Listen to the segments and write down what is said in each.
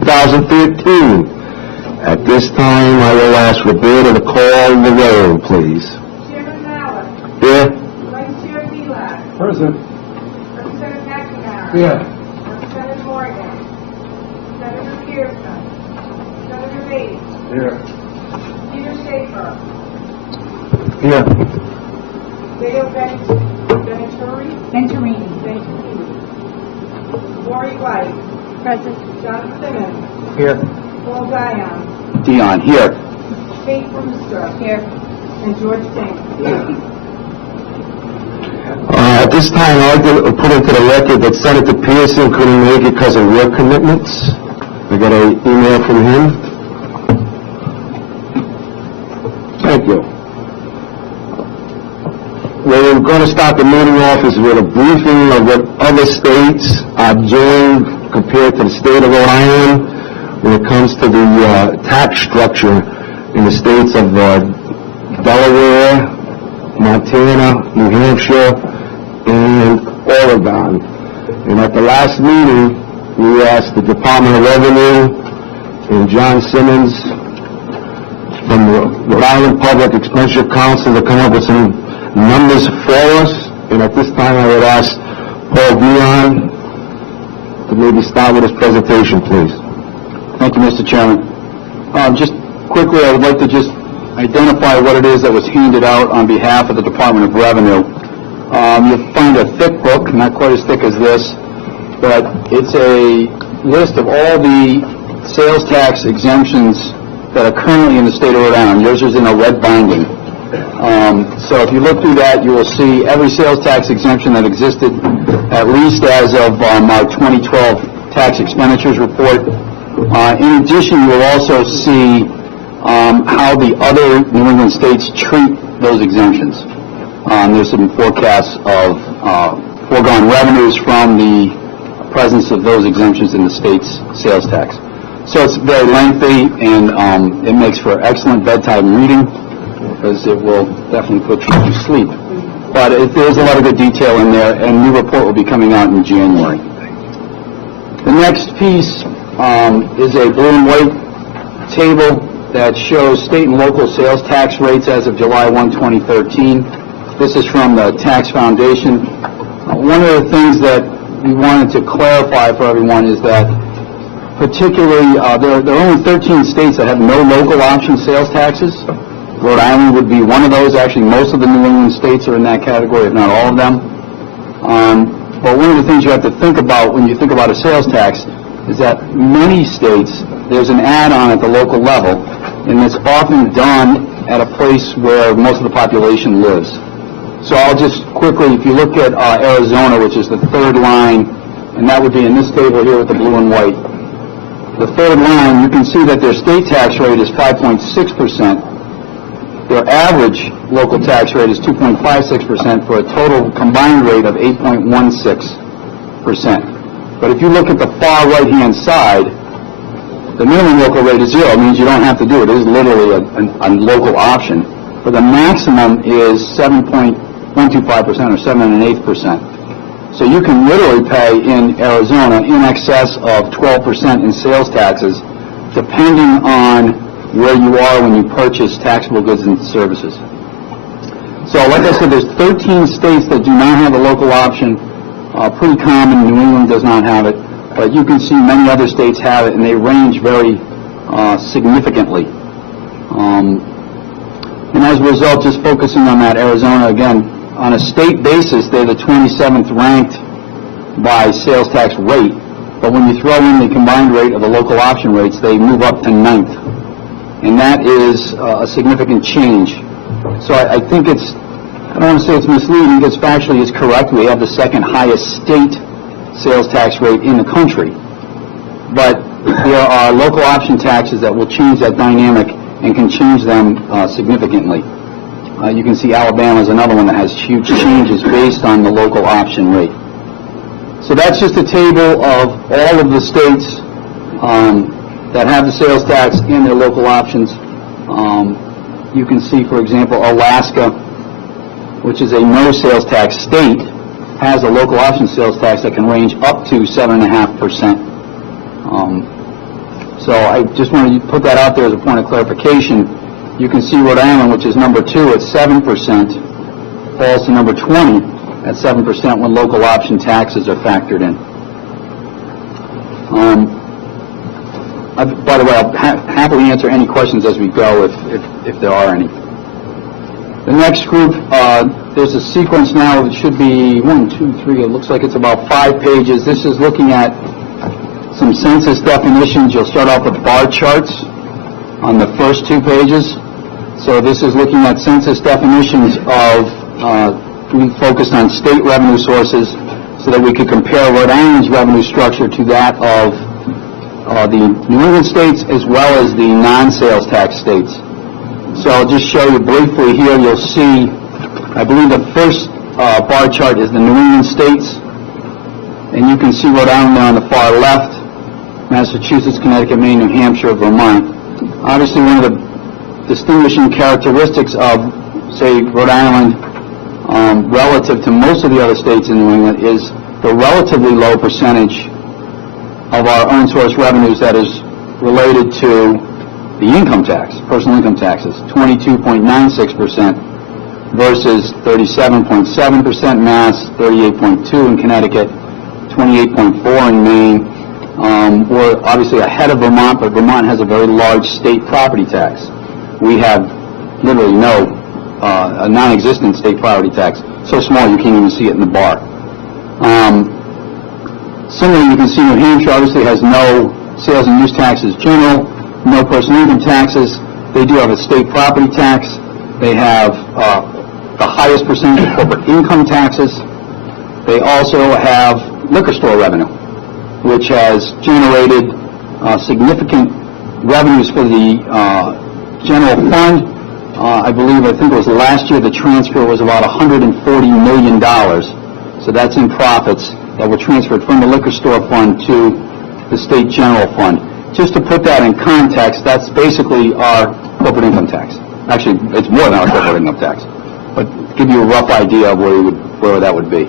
2013. At this time, I will ask Roberta to call the roll, please. Chairman Mallett. Here. Vice Chair Vilak. Present. Representative McNamara. Here. Representative Morgan. Senator Pearson. Senator Bates. Here. Peter Schaefer. Here. Leo Venturini. Lori White. Present. John Simmons. Here. Paul Dion. Dion, here. Kate Brewster. Here. And George Singh. At this time, I'd like to put into the record that Senator Pearson couldn't make it because of work commitments. I got an email from him. Thank you. We're going to start the meeting off with a briefing of what other states are doing compared to the state of Rhode Island when it comes to the tax structure in the states of Delaware, Montana, New Hampshire, and Oregon. And at the last meeting, we asked the Department of Revenue and John Simmons from the Rhode Island Public Expenditure Council to come up with some numbers for us. And at this time, I would ask Paul Dion to maybe start with his presentation, please. Thank you, Mr. Chairman. Just quickly, I would like to just identify what it is that was handed out on behalf of the Department of Revenue. You'll find a thick book, not quite as thick as this, but it's a list of all the sales tax exemptions that are currently in the state of Rhode Island. Yours is in a red binding. So if you look through that, you will see every sales tax exemption that existed, at least as of our 2012 tax expenditures report. In addition, you will also see how the other New England states treat those exemptions. There's some forecasts of foregone revenues from the presence of those exemptions in the state's sales tax. So it's very lengthy, and it makes for excellent bedtime reading because it will definitely put you to sleep. But there's a lot of good detail in there, and a new report will be coming out in January. The next piece is a blue and white table that shows state and local sales tax rates as of July 1, 2013. This is from the Tax Foundation. One of the things that we wanted to clarify for everyone is that particularly there are only 13 states that have no local option sales taxes. Rhode Island would be one of those. Actually, most of the New England states are in that category, if not all of them. But one of the things you have to think about when you think about a sales tax is that many states, there's an add-on at the local level, and it's often done at a place where most of the population lives. So I'll just quickly, if you look at Arizona, which is the third line, and that would be in this table here with the blue and white. The third line, you can see that their state tax rate is 5.6%. Their average local tax rate is 2.56% for a total combined rate of 8.16%. But if you look at the far right-hand side, the minimum local rate is 0. It means you don't have to do it. It is literally a local option. But the maximum is 7.125% or 7 1/8%. So you can literally pay in Arizona in excess of 12% in sales taxes, depending on where you are when you purchase taxable goods and services. So like I said, there's 13 states that do not have a local option. Pretty common. New England does not have it. But you can see many other states have it, and they range very significantly. And as a result, just focusing on that, Arizona, again, on a state basis, they're the 27th ranked by sales tax rate. But when you throw in the combined rate of the local option rates, they move up to 9th. And that is a significant change. So I think it's, I don't want to say it's misleading, because factually it's correct. We have the second highest state sales tax rate in the country. But there are local option taxes that will change that dynamic and can change them significantly. You can see Alabama is another one that has huge changes based on the local option rate. So that's just a table of all of the states that have the sales tax in their local options. You can see, for example, Alaska, which is a no sales tax state, has a local option sales tax that can range up to 7.5%. So I just wanted to put that out there as a point of clarification. You can see Rhode Island, which is number 2 at 7%, falls to number 20 at 7% when local option taxes are factored in. By the way, I'll happily answer any questions as we go if there are any. The next group, there's a sequence now that should be 1, 2, 3, it looks like it's about 5 pages. This is looking at some census definitions. You'll start off with bar charts on the first 2 pages. So this is looking at census definitions of, we focused on state revenue sources so that we could compare Rhode Island's revenue structure to that of the New England states as well as the non-sales tax states. So I'll just show you briefly here. You'll see, I believe the first bar chart is the New England states, and you can see Rhode Island there on the far left, Massachusetts, Connecticut, Maine, New Hampshire, Vermont. Obviously, one of the distinguishing characteristics of, say, Rhode Island relative to most of the other states in New England is the relatively low percentage of our own source revenues that is related to the income tax, personal income taxes, 22.96% versus 37.7% Mass, 38.2% in Connecticut, 28.4% in Maine. We're obviously ahead of Vermont, but Vermont has a very large state property tax. We have literally a non-existent state property tax, so small you can't even see it in the bar. Similarly, you can see New Hampshire obviously has no sales and use taxes general, no personal income taxes. They do have a state property tax. They have the highest percentage of corporate income taxes. They also have liquor store revenue, which has generated significant revenues for the general fund. I think it was last year the transfer was about $140 million. So that's in profits that were transferred from the liquor store fund to the state general fund. Just to put that in context, that's basically our corporate income tax. Actually, it's more than our corporate income tax, but give you a rough idea of where that would be.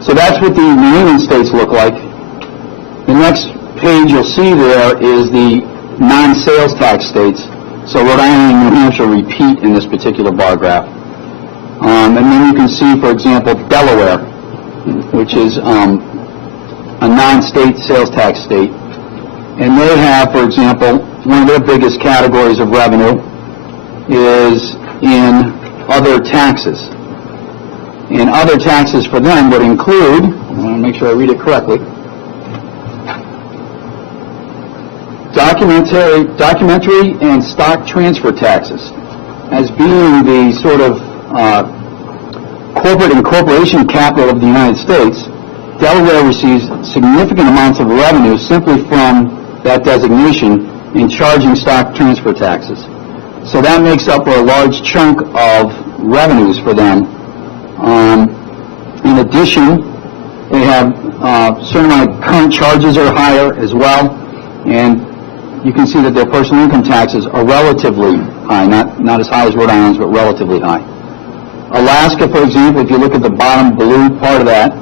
So that's what the New England states look like. The next page you'll see there is the non-sales tax states. So Rhode Island and New Hampshire repeat in this particular bar graph. And then you can see, for example, Delaware, which is a non-state sales tax state. And they have, for example, one of their biggest categories of revenue is in other taxes. And other taxes for them would include, I want to make sure I read it correctly, documentary and stock transfer taxes. As being the sort of corporate and corporation capital of the United States, Delaware receives significant amounts of revenue simply from that designation in charging stock transfer taxes. So that makes up for a large chunk of revenues for them. In addition, they have a certain amount of current charges are higher as well, and you can see that their personal income taxes are relatively high, not as high as Rhode Island's, but relatively high. Alaska, for example, if you look at the bottom blue part of that,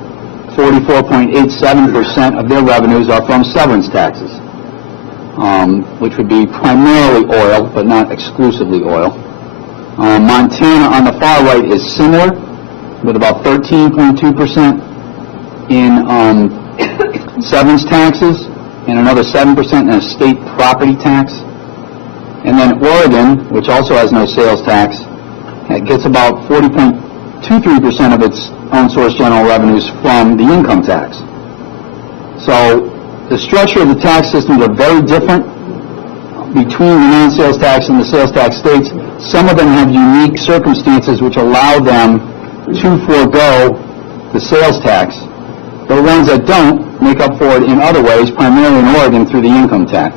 44.87% of their revenues are from severance taxes, which would be primarily oil, but not exclusively oil. Montana on the far right is similar, with about 13.2% in severance taxes, and another 7% in a state property tax. And then Oregon, which also has no sales tax, gets about 40.23% of its own source general revenues from the income tax. So the structure of the tax systems are very different between the non-sales tax and the sales tax states. Some of them have unique circumstances which allow them to forego the sales tax. The ones that don't make up for it in other ways, primarily in Oregon through the income tax.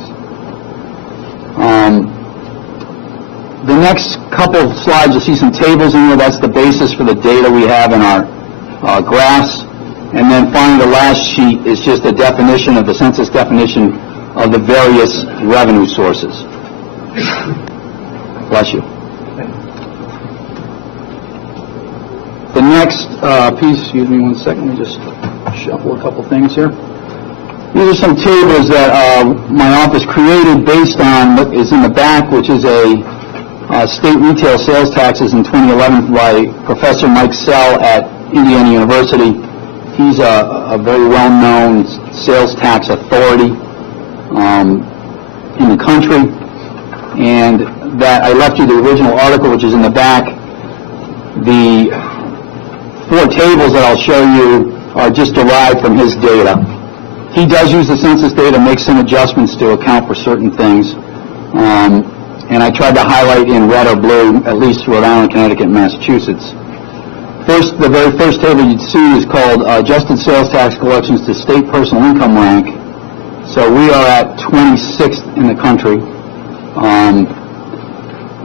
The next couple of slides, you'll see some tables in here. That's the basis for the data we have in our graphs. And then finally, the last sheet is just a definition of the census definition of the various revenue sources. Bless you. The next piece, excuse me one second, let me just shuffle a couple things here. These are some tables that my office created based on what is in the back, which is a state retail sales taxes in 2011 by Professor Mike Sell at Indiana University. He's a very well-known sales tax authority in the country. And that I left you the original article, which is in the back. The 4 tables that I'll show you are just derived from his data. He does use the census data, make some adjustments to account for certain things. And I tried to highlight in red or blue, at least Rhode Island, Connecticut, and Massachusetts. The very first table you'd see is called Adjusted Sales Tax Collections to State Personal Income Rank. So we are at 26th in the country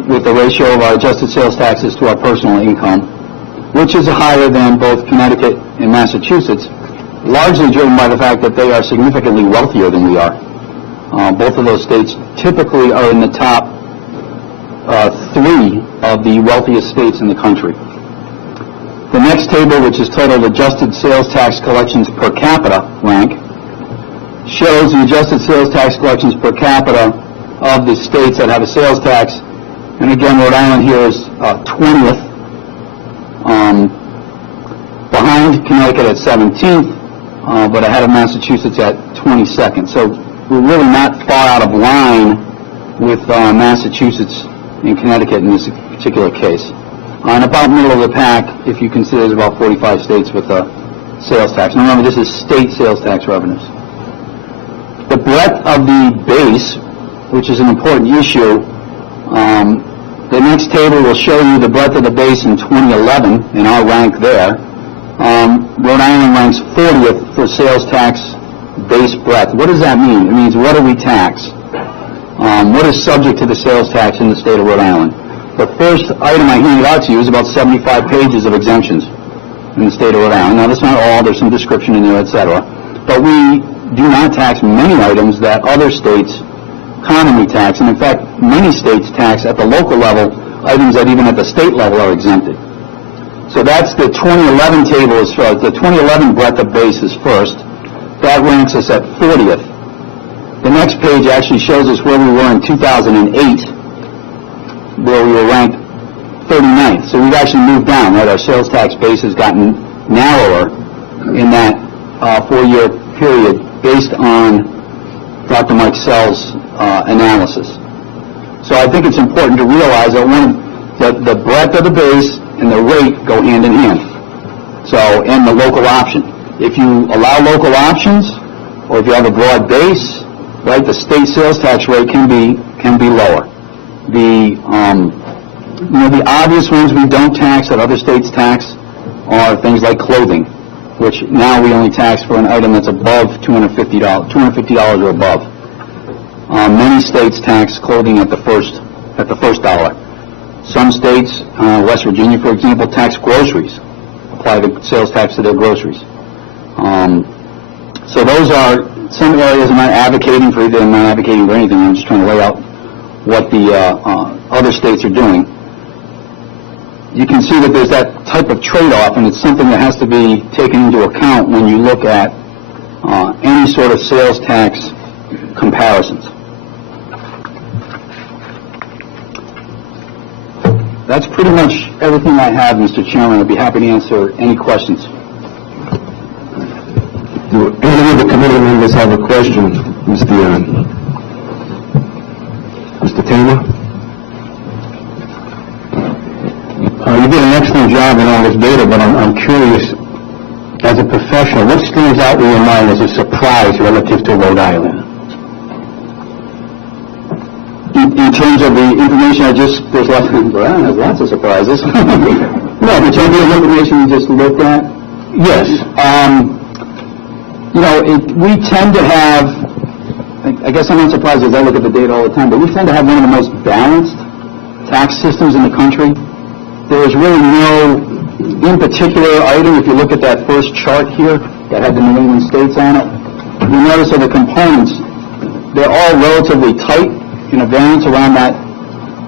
with the ratio of our adjusted sales taxes to our personal income, which is higher than both Connecticut and Massachusetts, largely driven by the fact that they are significantly wealthier than we are. Both of those states typically are in the top 3 of the wealthiest states in the country. The next table, which is titled Adjusted Sales Tax Collections Per Capita Rank, shows the adjusted sales tax collections per capita of the states that have a sales tax. And again, Rhode Island here is 20th, behind Connecticut at 17th, but ahead of Massachusetts at 22nd. So we're really not far out of line with Massachusetts and Connecticut in this particular case. And about middle of the pack, if you consider there's about 45 states with a sales tax. Now remember, this is state sales tax revenues. The breadth of the base, which is an important issue, the next table will show you the breadth of the base in 2011 and our rank there. Rhode Island ranks 40th for sales tax base breadth. What does that mean? It means what do we tax? What is subject to the sales tax in the state of Rhode Island? The first item I handed out to you is about 75 pages of exemptions in the state of Rhode Island. Now, that's not all. There's some description in there, etc. But we do not tax many items that other states commonly tax. And, in fact, many states tax at the local level items that even at the state level are exempted. So that's the 2011 table is first. The 2011 breadth of base is first. That ranks us at 40th. The next page actually shows us where we were in 2008, where we were ranked 39th. So we've actually moved down, right? Our sales tax base has gotten narrower in that 4-year period based on Dr. Mike Sell's analysis. So I think it's important to realize that the breadth of the base and the rate go hand in hand. So, and the local option. If you allow local options, or if you have a broad base, right, the state sales tax rate can be lower. The obvious ones we don't tax that other states tax are things like clothing, which now we only tax for an item that's above $250 or above. Many states tax clothing at the first dollar. Some states, West Virginia, for example, tax groceries, apply the sales tax to their groceries. So those are some areas. I'm not advocating for either. I'm not advocating for anything. I'm just trying to lay out what the other states are doing. You can see that there's that type of trade-off, and it's something that has to be taken into account when you look at any sort of sales tax comparisons. That's pretty much everything I have, Mr. Chairman. I'd be happy to answer any questions. Do any of the committee members have a question, Mr. Taylor? You did an excellent job in all this data, but I'm curious, as a professional, what stands out in your mind as a surprise relative to Rhode Island? In terms of the information there's lots of surprises. No, but in terms of the information you just looked at? Yes. We tend to have, I guess I'm not surprised as I look at the data all the time, but we tend to have one of the most balanced tax systems in the country. There is really no, in particular item, if you look at that first chart here that had the New England states on it, you notice that the components, they're all relatively tight in a variance around that,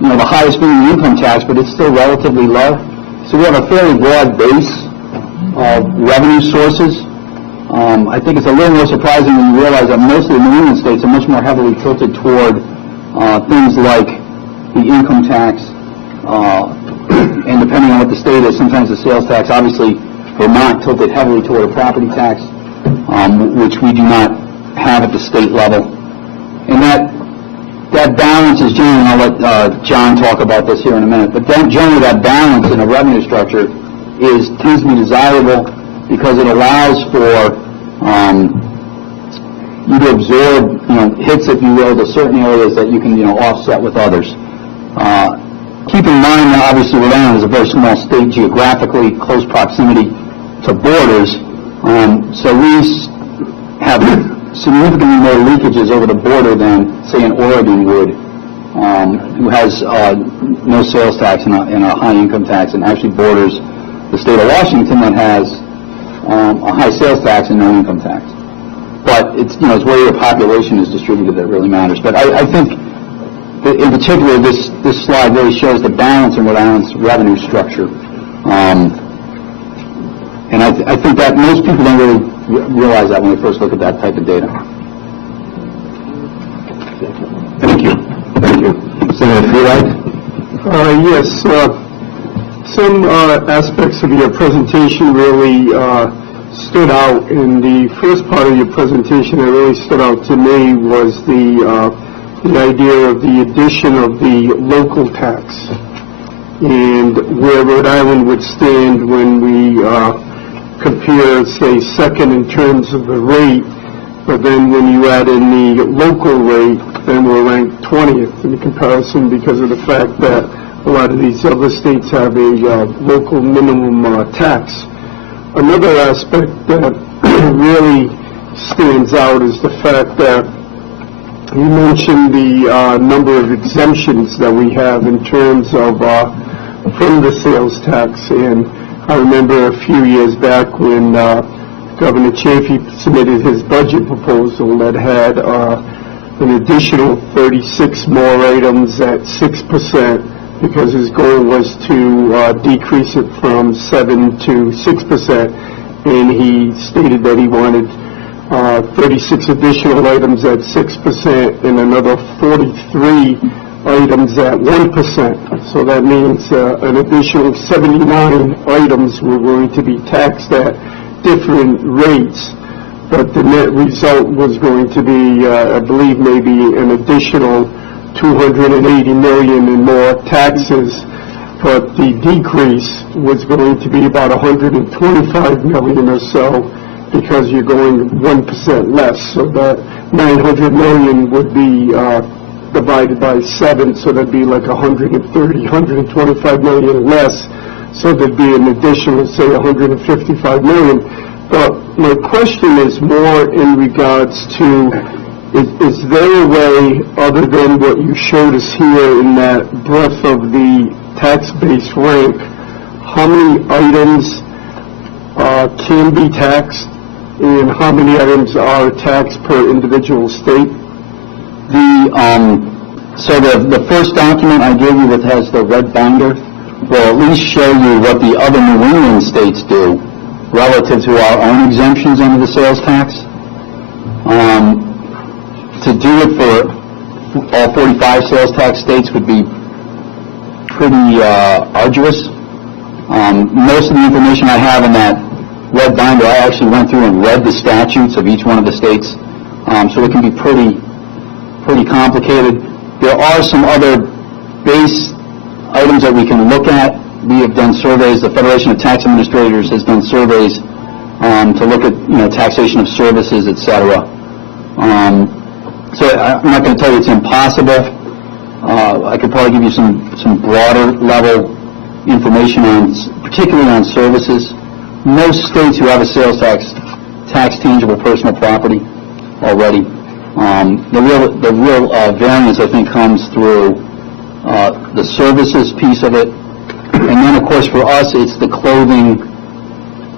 the highest being the income tax, but it's still relatively low. So we have a fairly broad base of revenue sources. I think it's a little more surprising when you realize that most of the New England states are much more heavily tilted toward things like the income tax, and depending on what the state is, sometimes the sales tax. Obviously, Vermont tilted heavily toward a property tax, which we do not have at the state level. And that balance is generally, and I'll let John talk about this here in a minute, but then generally that balance in a revenue structure tends to be desirable because it allows for you to absorb, hits, if you will, to certain areas that you can, offset with others. Keep in mind that obviously Rhode Island is a very small state geographically, close proximity to borders, so we have significantly more leakages over the border than, say, an Oregon would, who has no sales tax and a high income tax, and actually borders the state of Washington that has a high sales tax and no income tax. But it's where your population is distributed that really matters. But I think, in particular, this slide really shows the balance in Rhode Island's revenue structure. And I think that most people don't really realize that when they first look at that type of data. Thank you. Thank you. Senator Freelight? Yes. Some aspects of your presentation really stood out. In the first part of your presentation, that really stood out to me was the idea of the addition of the local tax and where Rhode Island would stand when we compare, say, second in terms of the rate, but then when you add in the local rate, then we're ranked 20th in the comparison because of the fact that a lot of these other states have a local minimum tax. Another aspect that really stands out is the fact that you mentioned the number of exemptions that we have in terms of from the sales tax. And I remember a few years back when Governor Chafee submitted his budget proposal that had an additional 36 more items at 6%, because his goal was to decrease it from 7 to 6%, and he stated that he wanted 36 additional items at 6% and another 43 items at 1%. So that means an additional 79 items were going to be taxed at different rates, but the net result was going to be, I believe, maybe an additional 280 million in more taxes, but the decrease was going to be about 125 million or so because you're going 1% less. So that 900 million would be divided by 7, so that'd be like 125 million less. So there'd be an additional, say, 155 million. But my question is more in regards to, is there a way, other than what you showed us here in that breadth of the tax base rank, how many items can be taxed and how many items are taxed per individual state? So the first document I gave you that has the red binder will at least show you what the other New England states do relative to our own exemptions under the sales tax. To do it for all 45 sales tax states would be pretty arduous. Most of the information I have in that red binder, I actually went through and read the statutes of each one of the states, so it can be pretty complicated. There are some other base items that we can look at. We have done surveys. The Federation of Tax Administrators has done surveys to look at taxation of services, etc. So I'm not going to tell you it's impossible. I could probably give you some broader level information on, particularly on services. Most states who have a sales tax tangible personal property already. The real variance, I think, comes through the services piece of it, and then of course for us it's the clothing,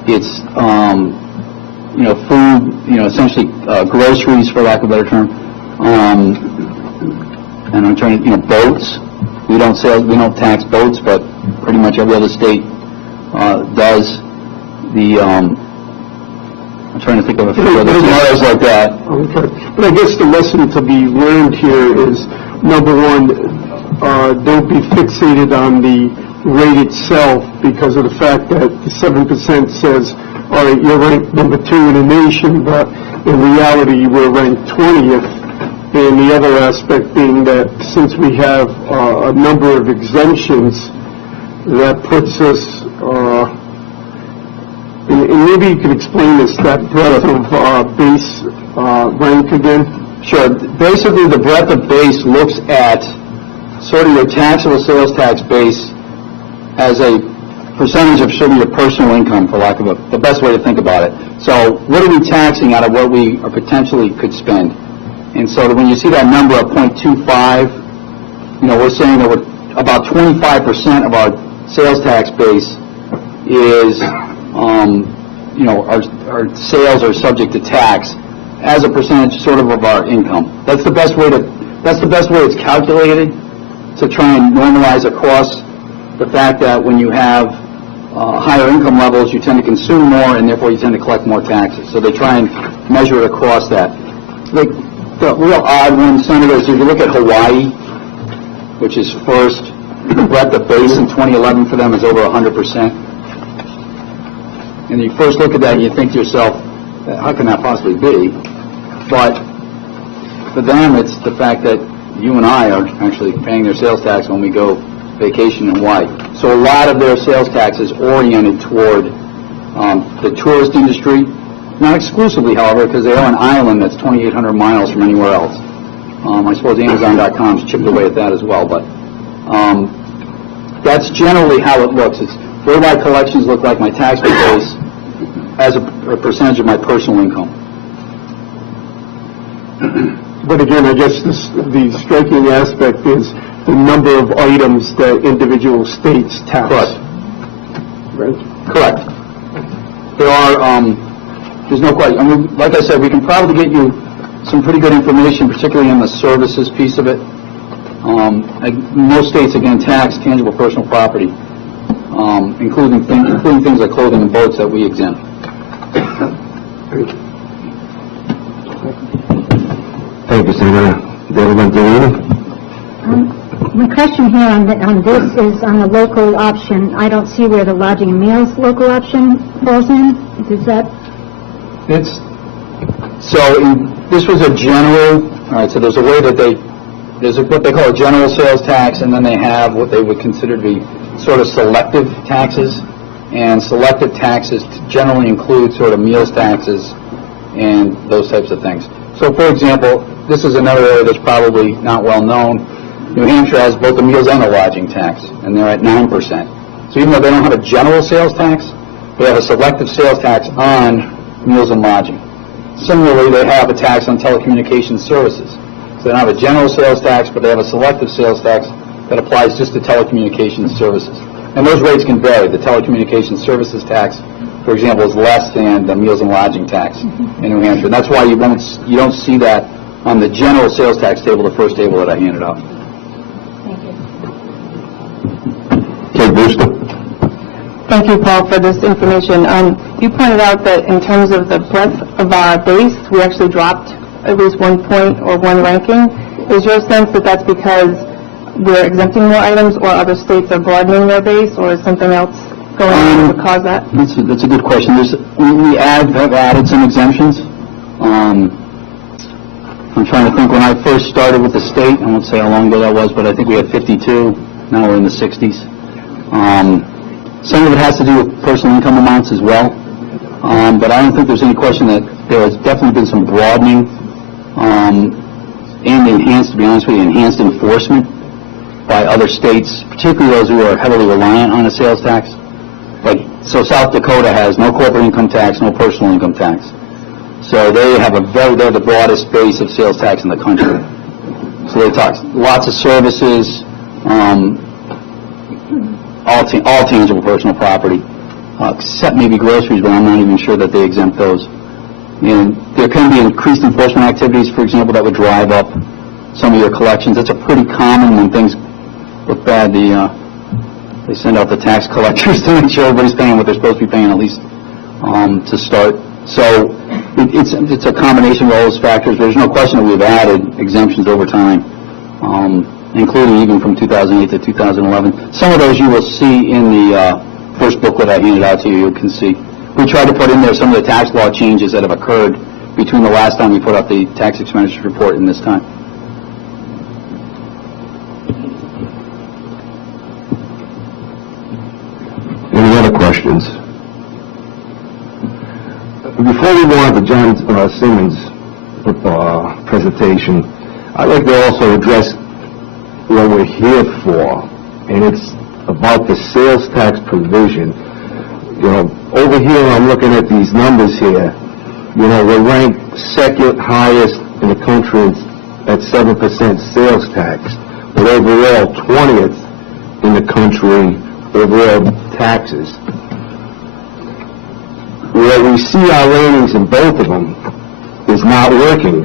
it's food, essentially groceries, for lack of a better term, and I'm trying to, boats. We don't tax boats, but pretty much every other state does. I'm trying to think of a few other scenarios like that. Okay. But I guess the lesson to be learned here is, number one, don't be fixated on the rate itself because of the fact that the 7% says, all right, you're ranked number 2 in the nation, but in reality, we're ranked 20th. And the other aspect being that since we have a number of exemptions, that puts us, and maybe you could explain this, that breadth of base rank again? Sure. Basically, the breadth of base looks at sort of your taxable sales tax base as a percentage of sort of your personal income, for lack of the best way to think about it. So what are we taxing out of what we potentially could spend? And so when you see that number of 0.25, we're saying that about 25% of our sales tax base is, our sales are subject to tax as a percentage sort of our income. That's the best way it's calculated, to try and normalize across the fact that when you have higher income levels, you tend to consume more, and therefore you tend to collect more taxes. So they try and measure it across that. The real odd one, Senator, is if you look at Hawaii, which is first, the breadth of base in 2011 for them is over 100%. And you first look at that and you think to yourself, how can that possibly be? But for them, it's the fact that you and I are actually paying their sales tax when we go vacation in Hawaii. So a lot of their sales tax is oriented toward the tourist industry, not exclusively, however, because they are an island that's 2,800 miles from anywhere else. I suppose Amazon.com's chipped away at that as well, but that's generally how it looks. It's where my collections look like my tax base as a percentage of my personal income. But again, I guess the striking aspect is the number of items that individual states tax. Correct. Right? Correct. There are, there's no question. I mean, like I said, we can probably get you some pretty good information, particularly on the services piece of it. Most states, again, tax tangible personal property, including things like clothing and boats that we exempt. Thank you, Senator. David Montalino. My question here on this is on the local option. I don't see where the lodging and meals local option falls in. Does that? This was a general. All right. So there's a way that there's what they call a general sales tax, and then they have what they would consider to be sort of selective taxes. And selective taxes generally include sort of meals taxes and those types of things. So, for example, this is another area that's probably not well known. New Hampshire has both the meals and the lodging tax, and they're at 9%. So even though they don't have a general sales tax, they have a selective sales tax on meals and lodging. Similarly, they have a tax on telecommunications services. So they don't have a general sales tax, but they have a selective sales tax that applies just to telecommunications services. And those rates can vary. The telecommunications services tax, for example, is less than the meals and lodging tax in New Hampshire. That's why you don't see that on the general sales tax table, the first table that I handed out. Kate Brewster. Thank you, Paul, for this information. You pointed out that in terms of the breadth of our base, we actually dropped at least 1 point or 1 ranking. Is your sense that that's because we're exempting more items, or other states are broadening their base, or is something else going on that would cause that? That's a good question. We have added some exemptions. I'm trying to think. When I first started with the state, I won't say how long ago that was, but I think we had 52. Now we're in the 60s. Some of it has to do with personal income amounts as well. But I don't think there's any question that there has definitely been some broadening and enhanced, to be honest with you, enhanced enforcement by other states, particularly those who are heavily reliant on a sales tax. So South Dakota has no corporate income tax, no personal income tax. So they have they're the broadest base of sales tax in the country. So they tax lots of services, all tangible personal property, except maybe groceries, but I'm not even sure that they exempt those. And there can be increased enforcement activities, for example, that would drive up some of your collections. That's a pretty common when things look bad. They send out the tax collectors to make sure everybody's paying what they're supposed to be paying, at least to start. So it's a combination of all those factors. There's no question that we've added exemptions over time, including even from 2008 to 2011. Some of those you will see in the first booklet I handed out to you. You can see. We tried to put in there some of the tax law changes that have occurred between the last time we put out the tax expenditures report and this time. Any other questions? Before we go on to John Simmons' presentation, I'd like to also address what we're here for, and it's about the sales tax provision. You know, over here I'm looking at these numbers here. You know, we're ranked second highest in the country at 7% sales tax, but overall 20th in the country overall taxes. Where we see our ratings in both of them is not working.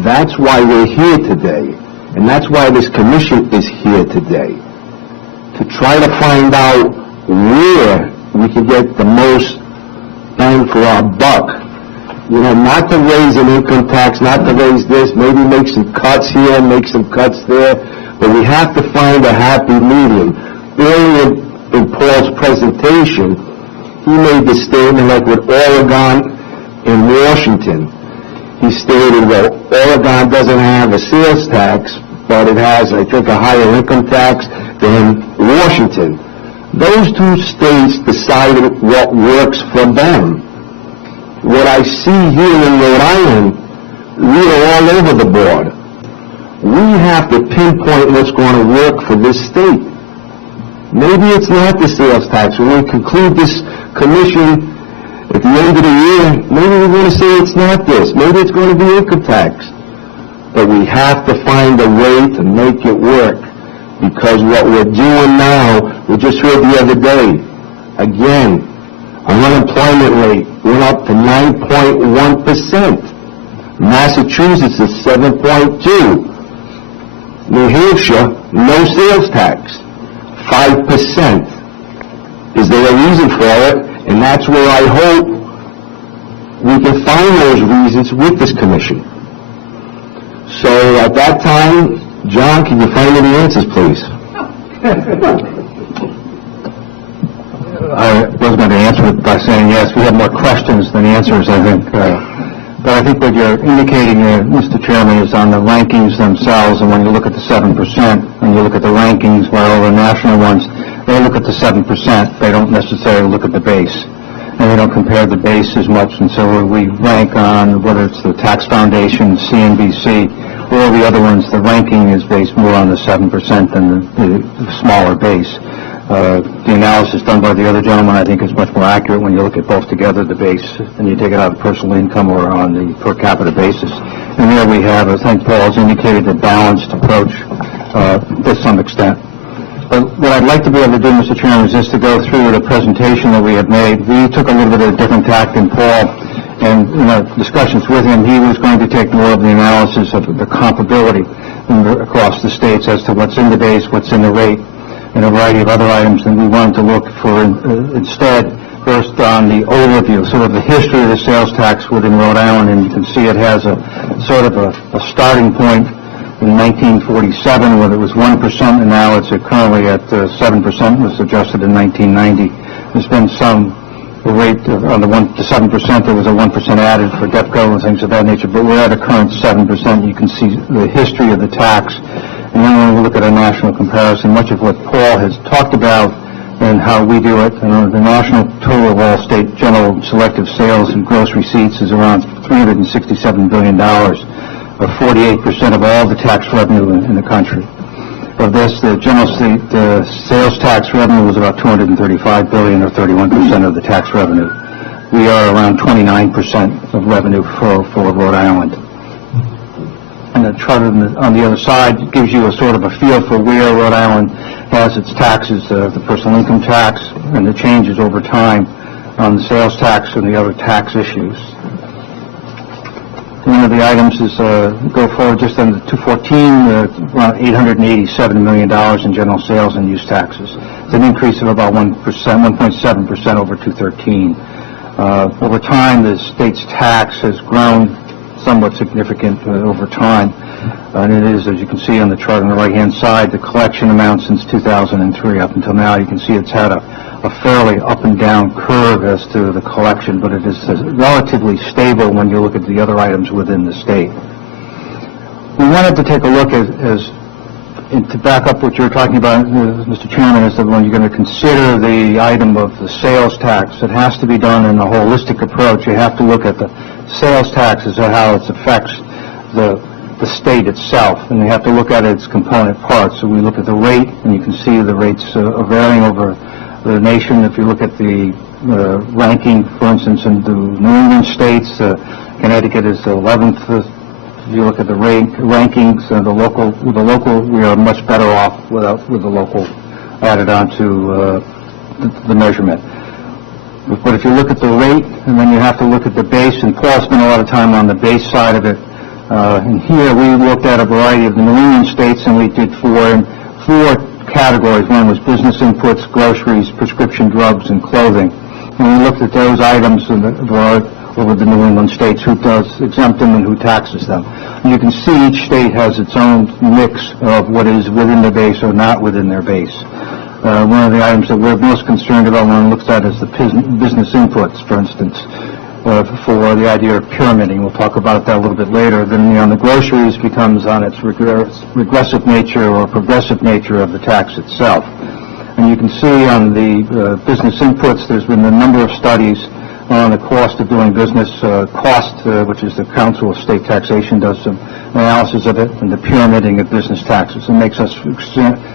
That's why we're here today, and that's why this commission is here today, to try to find out where we can get the most bang for our buck. You know, not to raise an income tax, not to raise this, maybe make some cuts here, make some cuts there, but we have to find a happy medium. Earlier in Paul's presentation, he made the statement like with Oregon and Washington. He stated, well, Oregon doesn't have a sales tax, but it has, I think, a higher income tax than Washington. Those two states decided what works for them. What I see here in Rhode Island, we are all over the board. We have to pinpoint what's going to work for this state. Maybe it's not the sales tax. When we conclude this commission at the end of the year, maybe we're going to say it's not this. Maybe it's going to be income tax. But we have to find a way to make it work. Because what we're doing now, we just heard the other day, again, our unemployment rate went up to 9.1%. Massachusetts is 7.2%. New Hampshire, no sales tax. 5%. Is there a reason for it? And that's where I hope we can find those reasons with this commission. So at that time, John, can you find me the answers, please? I was going to answer it by saying yes. We have more questions than answers, I think. But I think what you're indicating here, Mr. Chairman, is on the rankings themselves, and when you look at the 7%, and you look at the rankings by all the national ones, they look at the 7%. They don't necessarily look at the base. And they don't compare the base as much. And so we rank on, whether it's the Tax Foundation, CNBC, or the other ones, the ranking is based more on the 7% than the smaller base. The analysis done by the other gentleman, I think, is much more accurate when you look at both together, the base, and you take it out of personal income or on the per capita basis. And there we have, as I think Paul has indicated, a balanced approach to some extent. But what I'd like to be able to do, Mr. Chairman, is just to go through the presentation that we have made. We took a little bit of a different tack than Paul, and in our discussions with him, he was going to take more of the analysis of the comparability across the states as to what's in the base, what's in the rate, and a variety of other items, and we wanted to look for instead first on the overview, sort of the history of the sales tax within Rhode Island, and you can see it has a sort of a starting point in 1947 where it was 1%, and now it's currently at 7%, was adjusted in 1990. There's been some rate on the 1 to 7%, there was a 1% added for DEPCO and things of that nature, but we're at a current 7%. You can see the history of the tax. And then when we look at a national comparison, much of what Paul has talked about and how we do it, and the national total of all state general selective sales and gross receipts is around $367 billion, or 48% of all the tax revenue in the country. Of this, the general sales tax revenue was about $235 billion, or 31% of the tax revenue. We are around 29% of revenue for Rhode Island. And the chart on the other side gives you a sort of a feel for where Rhode Island has its taxes, the personal income tax, and the changes over time on the sales tax and the other tax issues. One of the items is go forward just on the 214, around $887 million in general sales and use taxes. It's an increase of about 1%, 1.7% over 213. Over time, the state's tax has grown somewhat significant over time. And it is, as you can see on the chart on the right-hand side, the collection amount since 2003 up until now, you can see it's had a fairly up and down curve as to the collection, but it is relatively stable when you look at the other items within the state. We wanted to take a look and to back up what you were talking about, Mr. Chairman, is that when you're going to consider the item of the sales tax, it has to be done in a holistic approach. You have to look at the sales taxes and how it affects the state itself, and you have to look at its component parts. So we look at the rate, and you can see the rates are varying over the nation. If you look at the ranking, for instance, in the New England states, Connecticut is the 11th. If you look at the rankings, the local, we are much better off with the local added onto the measurement. But if you look at the rate, and then you have to look at the base, and Paul spent a lot of time on the base side of it. And here we looked at a variety of the New England states, and we did four categories. One was business inputs, groceries, prescription drugs, and clothing. And we looked at those items over the New England states, who does exempt them and who taxes them. And you can see each state has its own mix of what is within the base or not within their base. One of the items that we're most concerned about when one looks at is the business inputs, for instance, for the idea of pyramiding. We'll talk about that a little bit later. Then on the groceries becomes on its regressive nature or progressive nature of the tax itself. And you can see on the business inputs, there's been a number of studies on the cost of doing business. Which is the Council of State Taxation, does some analysis of it, and the pyramiding of business taxes. It makes us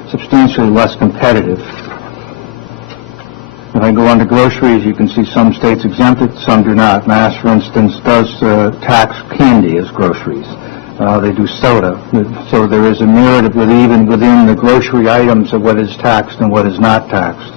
substantially less competitive. If I go on to groceries, you can see some states exempt it, some do not. Mass, for instance, does tax candy as groceries. They do soda. So there is a narrative even within the grocery items of what is taxed and what is not taxed.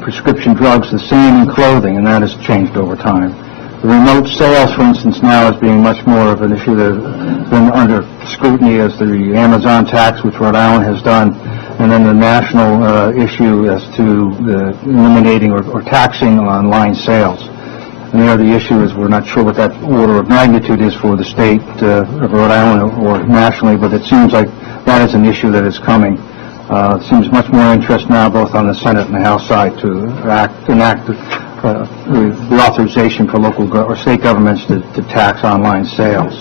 Prescription drugs, the same in clothing, and that has changed over time. The remote sales, for instance, now is being much more of an issue that has been under scrutiny as the Amazon tax, which Rhode Island has done, and then the national issue as to eliminating or taxing online sales. And there the issue is we're not sure what that order of magnitude is for the state of Rhode Island or nationally, but it seems like that is an issue that is coming. It seems much more interest now both on the Senate and the House side to enact the authorization for local or state governments to tax online sales.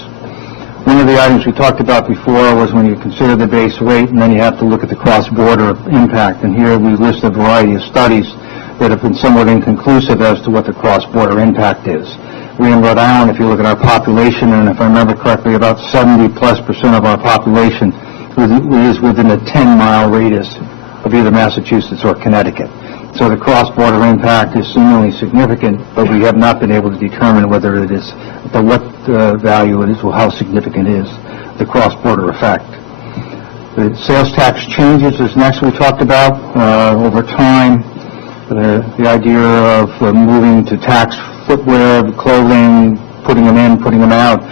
One of the items we talked about before was when you consider the base rate, and then you have to look at the cross-border impact. And here we list a variety of studies that have been somewhat inconclusive as to what the cross-border impact is. We in Rhode Island, if you look at our population, and if I remember correctly, about 70+% of our population is within a 10-mile radius of either Massachusetts or Connecticut. So the cross-border impact is seemingly significant, but we have not been able to determine whether it is, what value it is, or how significant is the cross-border effect. The sales tax changes is next we talked about. Over time, the idea of moving to tax footwear, clothing, putting them in, putting them out.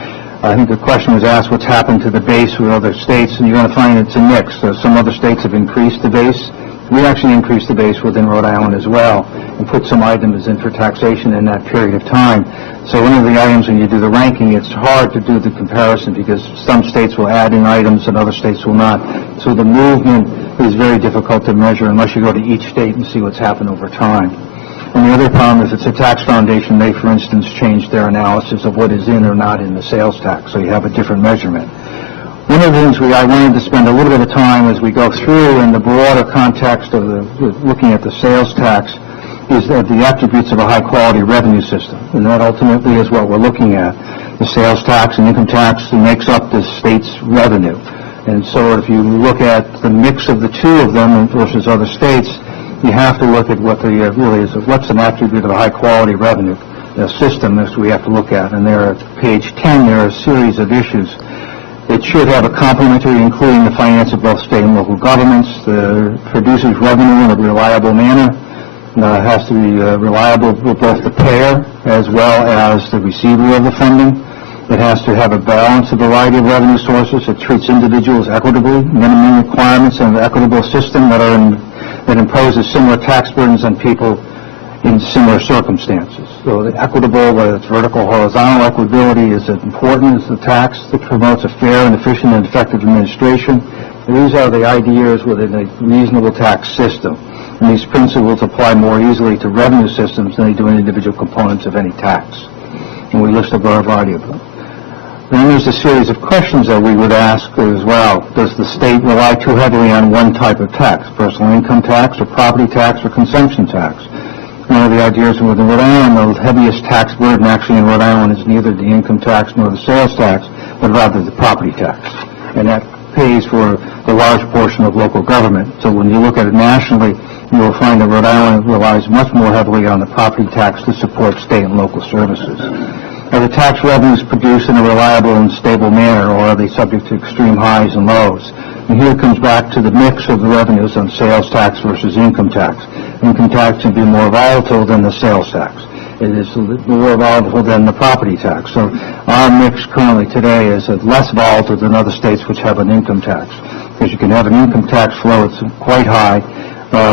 I think the question was asked what's happened to the base with other states, and you're going to find it's a mix. So some other states have increased the base. We actually increased the base within Rhode Island as well and put some items in for taxation in that period of time. So one of the items when you do the ranking, it's hard to do the comparison because some states will add in items and other states will not. So the movement is very difficult to measure unless you go to each state and see what's happened over time. And the other problem is it's a tax foundation. They, for instance, changed their analysis of what is in or not in the sales tax, so you have a different measurement. One of the things I wanted to spend a little bit of time as we go through in the broader context of looking at the sales tax is that the attributes of a high-quality revenue system, and that ultimately is what we're looking at. The sales tax and income tax makes up the state's revenue. And so if you look at the mix of the two of them versus other states, you have to look at what the really is, what's an attribute of a high-quality revenue system as we have to look at. And there at page 10, there are a series of issues. It should have a complementary, including the finance of both state and local governments. Produces revenue in a reliable manner. It has to be reliable with both the payer as well as the receiver of the funding. It has to have a balanced variety of revenue sources. It treats individuals equitably. Minimum requirements of an equitable system that imposes similar tax burdens on people in similar circumstances. So the equitable, whether it's vertical, horizontal equitability is as important as the tax that promotes a fair and efficient and effective administration. And these are the ideas within a reasonable tax system. And these principles apply more easily to revenue systems than they do in individual components of any tax. And we list a variety of them. Then there's a series of questions that we would ask as well. Does the state rely too heavily on one type of tax, personal income tax or property tax or consumption tax? One of the ideas within Rhode Island, the heaviest tax burden actually in Rhode Island is neither the income tax nor the sales tax, but rather the property tax. And that pays for the large portion of local government. So when you look at it nationally, you will find that Rhode Island relies much more heavily on the property tax to support state and local services. Are the tax revenues produced in a reliable and stable manner, or are they subject to extreme highs and lows? And here it comes back to the mix of the revenues on sales tax versus income tax. Income tax can be more volatile than the sales tax. It is more volatile than the property tax. So our mix currently today is less volatile than other states which have an income tax. Because you can have an income tax flow that's quite high,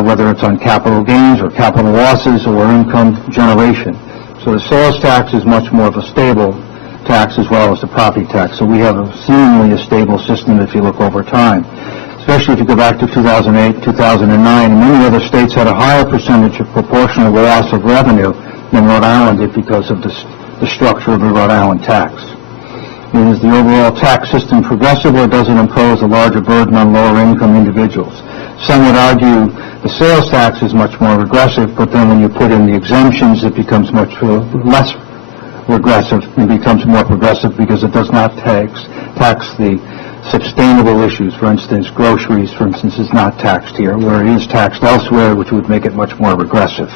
whether it's on capital gains or capital losses or income generation. So the sales tax is much more of a stable tax as well as the property tax. So we have seemingly a stable system if you look over time. Especially if you go back to 2008, 2009, and many other states had a higher percentage of proportional loss of revenue than Rhode Island did because of the structure of the Rhode Island tax. Is the overall tax system progressive, or does it impose a larger burden on lower income individuals? Some would argue the sales tax is much more regressive, but then when you put in the exemptions, it becomes much less regressive and becomes more progressive because it does not tax the sustainable issues. For instance, groceries, for instance, is not taxed here, where it is taxed elsewhere, which would make it much more regressive.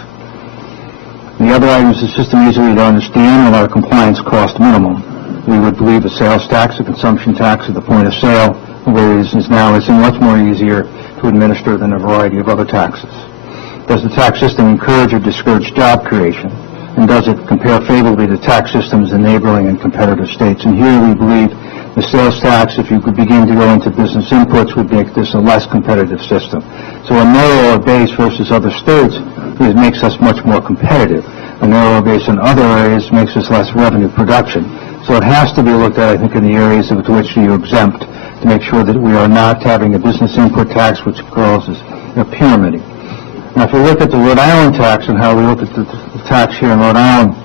The other items of the system easily to understand and are compliance cost minimum. We would believe a sales tax, a consumption tax at the point of sale, whereas now it's much more easier to administer than a variety of other taxes. Does the tax system encourage or discourage job creation? And does it compare favorably to tax systems in neighboring and competitive states? And here we believe the sales tax, if you could begin to go into business inputs, would make this a less competitive system. So a narrower base versus other states makes us much more competitive. A narrower base in other areas makes us less revenue production. So it has to be looked at, I think, in the areas to which you exempt to make sure that we are not having a business input tax which causes pyramiding. Now, if we look at the Rhode Island tax and how we look at the tax here in Rhode Island,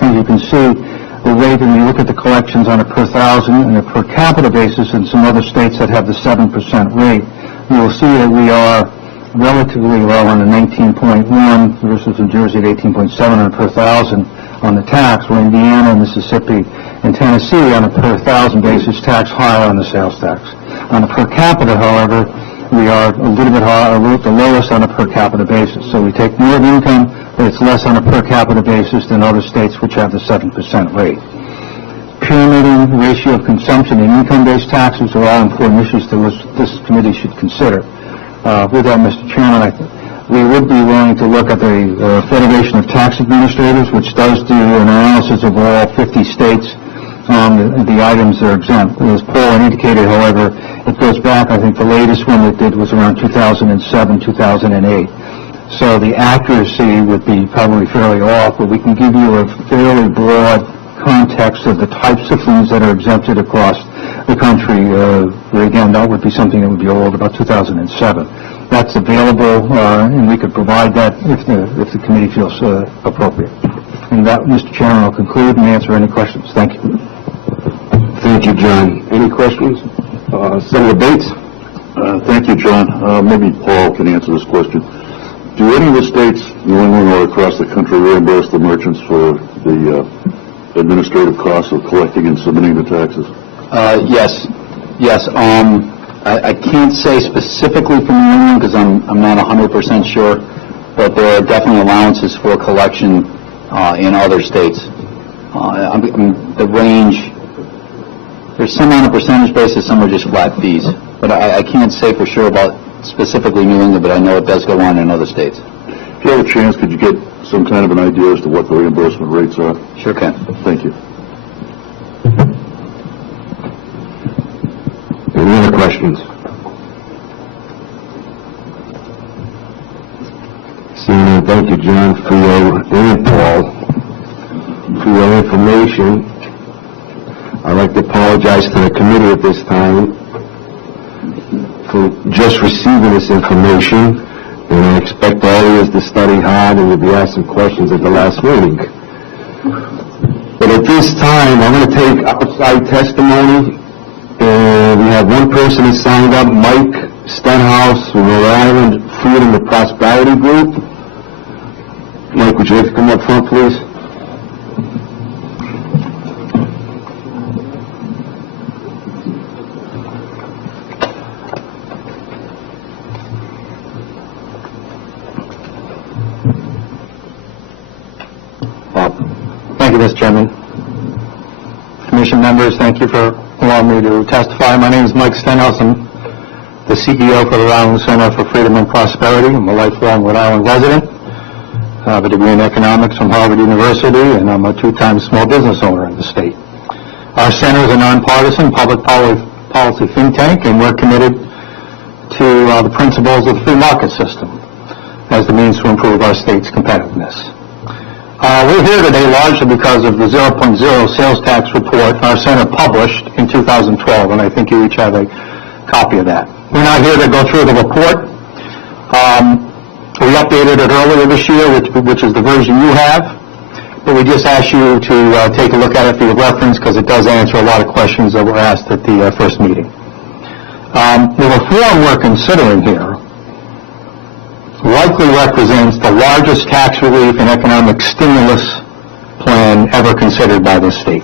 as you can see, the rate, when you look at the collections on a per thousand and a per capita basis in some other states that have the 7% rate, you will see that we are relatively low on the 19.1 versus New Jersey at 18.7 on a per thousand on the tax, where Indiana, Mississippi, and Tennessee on a per thousand basis tax higher on the sales tax. On a per capita, however, we are a little bit higher, the lowest on a per capita basis. So we take more of income, but it's less on a per capita basis than other states which have the 7% rate. Pyramiding, ratio of consumption, and income-based taxes are all important issues that this committee should consider. With that, Mr. Chairman, we would be willing to look at the Federation of Tax Administrators, which does do an analysis of all 50 states on the items that are exempt. As Paul indicated, however, it goes back, I think the latest one it did was around 2007, 2008. So the accuracy would be probably fairly off, but we can give you a fairly broad context of the types of things that are exempted across the country. Again, that would be something that would be old, about 2007. That's available, and we could provide that if the committee feels appropriate. And that, Mr. Chairman, I'll conclude and answer any questions. Thank you. Thank you, John. Any questions? Senator Bates? Thank you, John. Maybe Paul can answer this question. Do any of the states, New England or across the country, reimburse the merchants for the administrative costs of collecting and submitting the taxes? Yes. I can't say specifically for New England because I'm not 100% sure, but there are definitely allowances for collection in other states. The range, there's some on a percentage basis, some are just flat fees. But I can't say for sure about specifically New England, but I know it does go on in other states. If you have a chance, could you get some kind of an idea as to what the reimbursement rates are? Sure can. Thank you. Any other questions? Seeing none, thank you, John, for your, and Paul, for your information. I'd like to apologize to the committee at this time for just receiving this information, and I expect all of you to study hard and you'll be asking questions at the last meeting. But at this time, I'm going to take outside testimony, and we have one person who signed up, Mike Stenhouse from Rhode Island Freedom and Prosperity Group. Mike, would you like to come up front, please? Thank you, Mr. Chairman. Commission members, thank you for allowing me to testify. My name is Mike Stenhouse. I'm the CEO for the Rhode Island Center for Freedom and Prosperity. I'm a lifelong Rhode Island resident. I have a degree in economics from Harvard University, and I'm a two-time small business owner in the state. Our center is a nonpartisan public policy think tank, and we're committed to the principles of the free market system as the means to improve our state's competitiveness. We're here today largely because of the 0.0 sales tax report our center published in 2012, and I think you each have a copy of that. We're not here to go through the report. We updated it earlier this year, which is the version you have, but we just ask you to take a look at it for your reference because it does answer a lot of questions that were asked at the first meeting. The reform we're considering here likely represents the largest tax relief and economic stimulus plan ever considered by this state.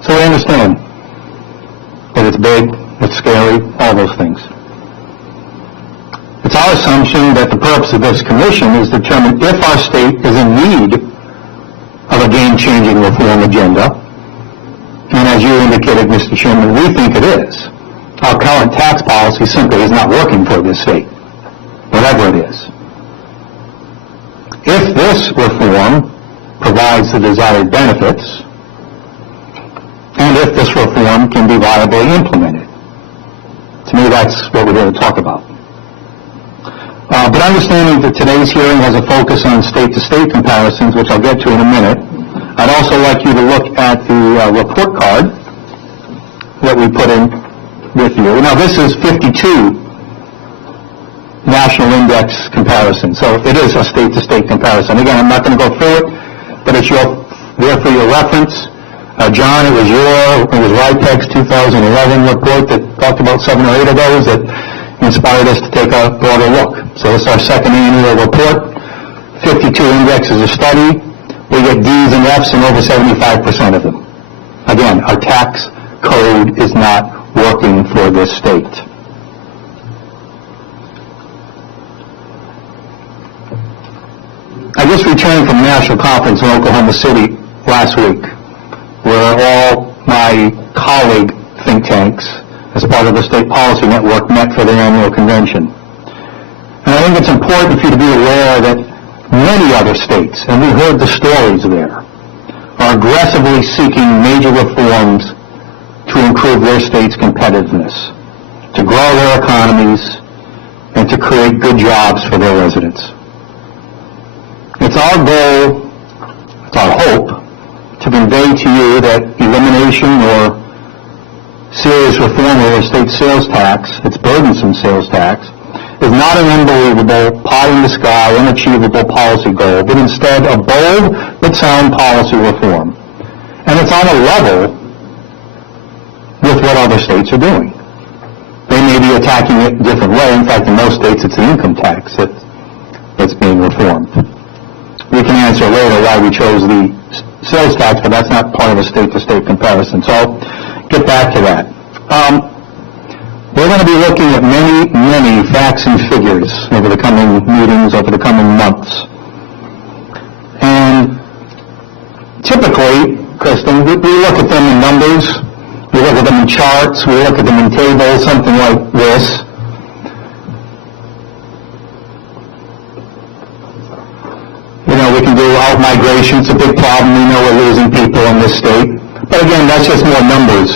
So we understand that it's big, it's scary, all those things. It's our assumption that the purpose of this commission is to determine if our state is in need of a game-changing reform agenda. And as you indicated, Mr. Chairman, we think it is. Our current tax policy simply is not working for this state, whatever it is. If this reform provides the desired benefits, and if this reform can be viably implemented. To me, that's what we're here to talk about. But understanding that today's hearing has a focus on state-to-state comparisons, which I'll get to in a minute, I'd also like you to look at the report card that we put in with you. Now, this is 52 national index comparison, so it is a state-to-state comparison. Again, I'm not going to go through it, but it's there for your reference. John, it was RIPEC's 2011 report that talked about 7 or 8 of those that inspired us to take a broader look. So this is our second annual report. 52 indexes of study. We get D's and F's in over 75% of them. Again, our tax code is not working for this state. I just returned from a national conference in Oklahoma City last week, where all my colleague think tanks, as part of the State Policy Network, met for their annual convention. And I think it's important for you to be aware that many other states, and we heard the stories there, are aggressively seeking major reforms to improve their state's competitiveness, to grow their economies, and to create good jobs for their residents. It's our goal, it's our hope, to convey to you that elimination or serious reform of the state sales tax, its burdensome sales tax, is not an unbelievable, pie-in-the-sky, unachievable policy goal, but instead a bold but sound policy reform. And it's on a level with what other states are doing. They may be attacking it a different way. In fact, in most states, it's the income tax that's being reformed. We can answer later why we chose the sales tax, but that's not part of a state-to-state comparison. So I'll get back to that. We're going to be looking at many, many facts and figures over the coming meetings, over the coming months. And typically, Kristen, we look at them in numbers, we look at them in charts, we look at them in tables, something like this. You know, we can do out-migration. It's a big problem. We know we're losing people in this state. But again, that's just more numbers.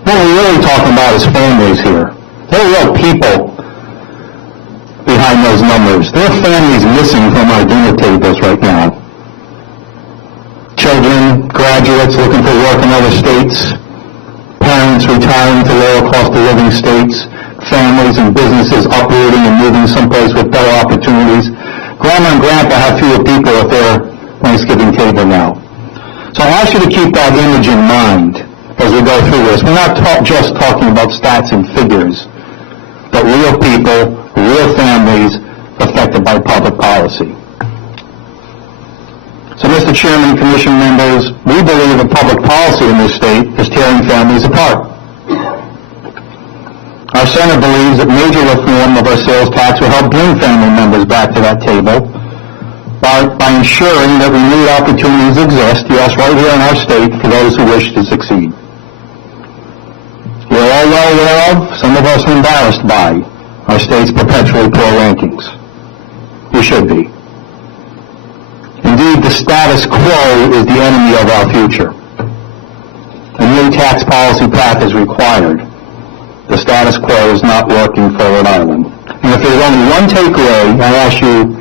What we're really talking about is families here. There are real people behind those numbers. There are families missing from our dinner tables right now. Children, graduates looking for work in other states, parents retiring to lower cost of living states, families and businesses uprooting and moving someplace with better opportunities. Grandma and Grandpa have fewer people at their Thanksgiving table now. So I ask you to keep that image in mind as we go through this. We're not just talking about stats and figures, but real people, real families affected by public policy. So, Mr. Chairman, Commission members, we believe that public policy in this state is tearing families apart. Our Senate believes that major reform of our sales tax will help bring family members back to that table by ensuring that renewed opportunities exist, yes, right here in our state, for those who wish to succeed. We're all well aware of, some of us are embarrassed by, our state's perpetually poor rankings. We should be. Indeed, the status quo is the enemy of our future. A new tax policy path is required. The status quo is not working for Rhode Island. And if there's only one takeaway I ask you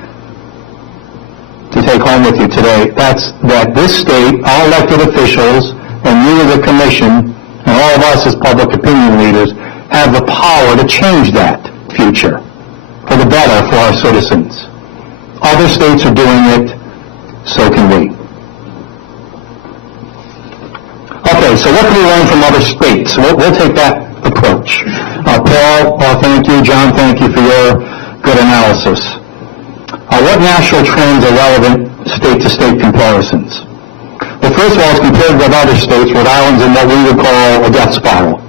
to take home with you today, that's that this state, all elected officials, and you as a commission, and all of us as public opinion leaders, have the power to change that future for the better for our citizens. Other states are doing it, so can we. Okay, so what can we learn from other states? We'll take that approach. Paul, thank you. John, thank you for your good analysis. What national trends are relevant state-to-state comparisons? Well, first of all, as compared with other states, Rhode Island's in what we would call a death spiral.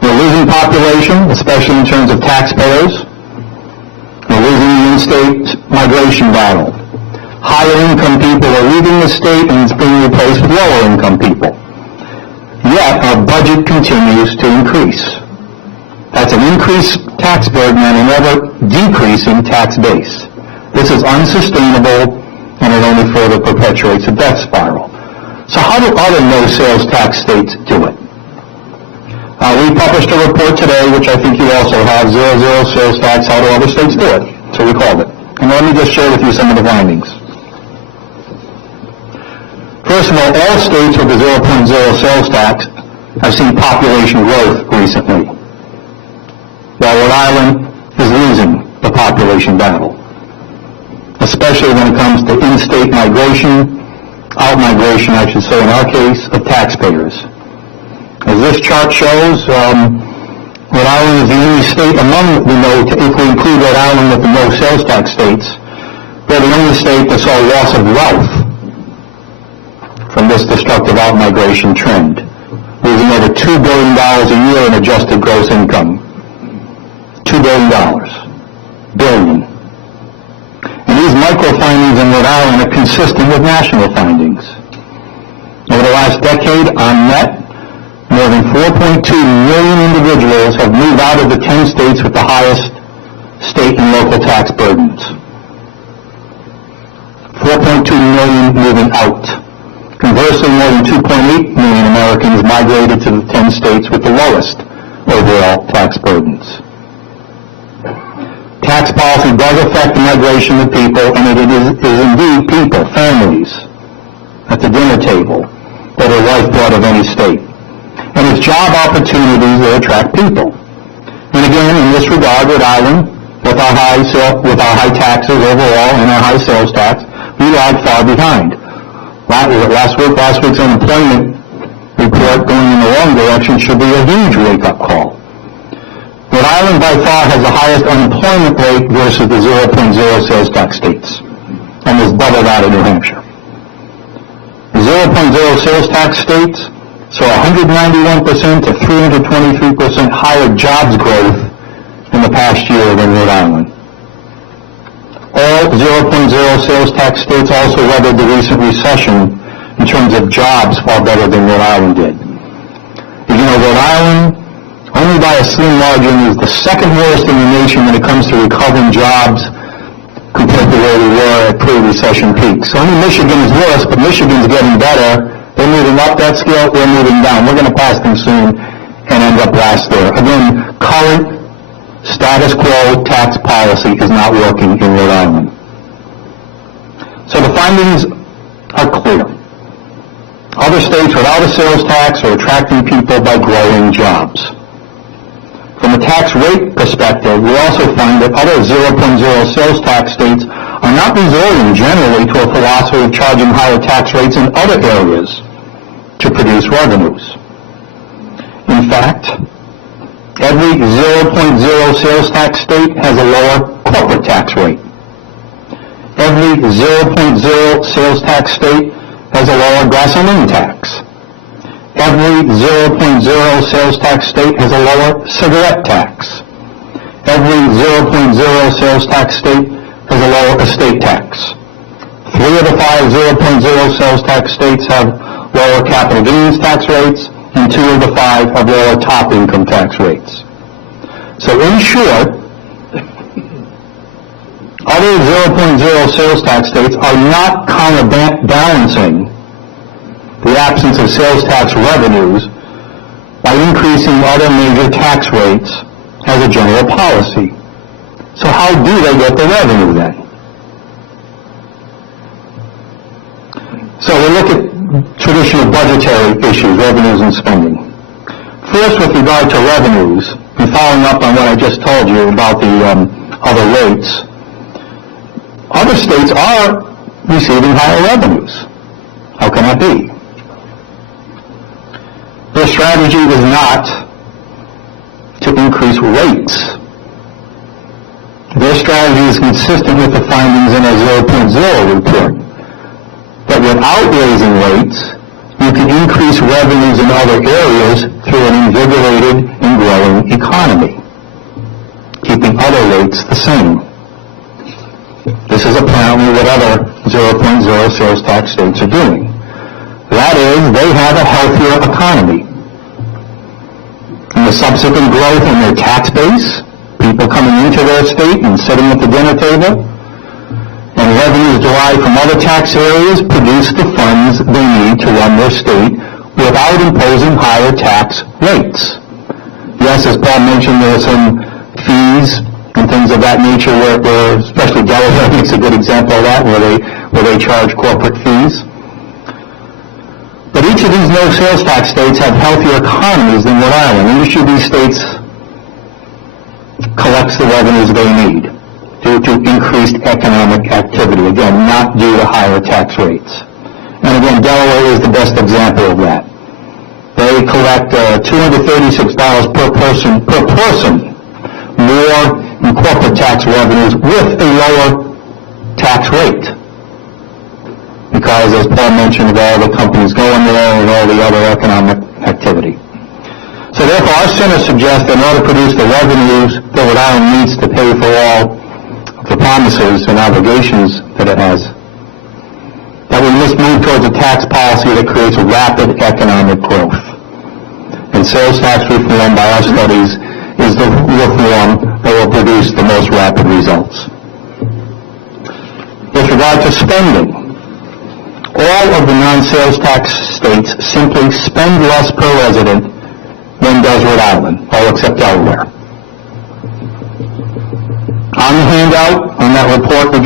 We're losing population, especially in terms of taxpayers. We're losing the in-state migration battle. Higher income people are leaving the state and it's being replaced with lower income people. Yet our budget continues to increase. That's an increased tax burden and an ever-decreasing tax base. This is unsustainable and it only further perpetuates a death spiral. So how do other no-sales tax states do it? We published a report today, which I think you also have, 0 sales tax, how do other states do it? So we called it. And let me just share with you some of the findings. First of all states with the 0.0 sales tax have seen population growth recently, while Rhode Island is losing the population battle, especially when it comes to in-state migration, out-migration, I should say, in our case, of taxpayers. As this chart shows, Rhode Island is the only state among the if we include Rhode Island with the no sales tax states, we're the only state that saw loss of wealth from this destructive out-migration trend, losing over $2 billion a year in adjusted gross income. $2 billion. Billion. And these micro-findings in Rhode Island are consistent with national findings. Over the last decade, on net, more than 4.2 million individuals have moved out of the 10 states with the highest state and local tax burdens. 4.2 million moving out. Conversely, more than 2.8 million Americans migrated to the 10 states with the lowest overall tax burdens. Tax policy does affect the migration of people, and it is indeed people, families, at the dinner table that are lifeblood of any state. And it's job opportunities that attract people. And again, in this regard, Rhode Island, with our high taxes overall and our high sales tax, we lag far behind. Last week's unemployment report going in the wrong direction should be a huge wake-up call. Rhode Island by far has the highest unemployment rate versus the 0.0 sales tax states, and is double that in New Hampshire. The 0.0 sales tax states saw 191% to 323% higher jobs growth in the past year than Rhode Island. All 0.0 sales tax states also weathered the recent recession in terms of jobs far better than Rhode Island did. You know, Rhode Island, only by a slim margin, is the second worst in the nation when it comes to recovering jobs compared to where we were at pre-recession peaks. Only Michigan is worse, but Michigan's getting better. They're moving up that scale, we're moving down. We're going to pass them soon and end up last there. Again, current status quo tax policy is not working in Rhode Island. So the findings are clear. Other states without a sales tax are attracting people by growing jobs. From a tax rate perspective, we also find that other 0.0 sales tax states are not resorting generally to a philosophy of charging higher tax rates in other areas to produce revenues. In fact, every 0.0 sales tax state has a lower corporate tax rate. Every 0.0 sales tax state has a lower gasoline tax. Every 0.0 sales tax state has a lower cigarette tax. Every 0.0 sales tax state has a lower estate tax. 3 of the 5 0.0 sales tax states have lower capital gains tax rates, and 2 of the 5 have lower top income tax rates. So in short, other 0.0 sales tax states are not counterbalancing the absence of sales tax revenues by increasing other major tax rates as a general policy. So how do they get the revenue then? So we look at traditional budgetary issues, revenues and spending. First, with regard to revenues, and following up on what I just told you about the other rates, other states are receiving higher revenues. How can that be? Their strategy is not to increase rates. Their strategy is consistent with the findings in our 0.0 report, that without raising rates, you can increase revenues in other areas through an invigorated and growing economy, keeping other rates the same. This is apparently what other 0.0 sales tax states are doing. That is, they have a healthier economy. And the subsequent growth in their tax base, people coming into their state and sitting at the dinner table, and revenues derived from other tax areas produce the funds they need to run their state without imposing higher tax rates. Yes, as Paul mentioned, there are some fees and things of that nature where especially Delaware makes a good example of that, where they charge corporate fees. But each of these no sales tax states have healthier economies than Rhode Island, and each of these states collects the revenues they need due to increased economic activity, again, not due to higher tax rates. And again, Delaware is the best example of that. They collect $236 per person more in corporate tax revenues with a lower tax rate. Because, as Paul mentioned, of all the companies going there and all the other economic activity. So therefore, our center suggests that in order to produce the revenues that Rhode Island needs to pay for all the promises and obligations that it has, that we must move towards a tax policy that creates rapid economic growth. And sales tax reform, by our studies, is the reform that will produce the most rapid results. With regard to spending, all of the non-sales tax states simply spend less per resident than does Rhode Island, all except Delaware. On the handout, on that report we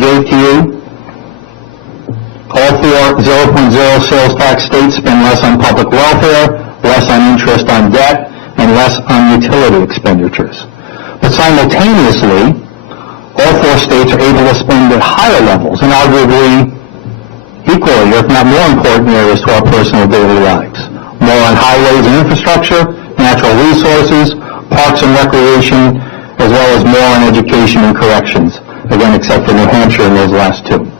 gave to you, all 4 0.0 sales tax states spend less on public welfare, less on interest on debt, and less on utility expenditures. But simultaneously, all 4 states are able to spend at higher levels, and arguably equally, if not more important areas to our personal daily lives. More on highways and infrastructure, natural resources, parks and recreation, as well as more on education and corrections, again, except for New Hampshire in those last 2.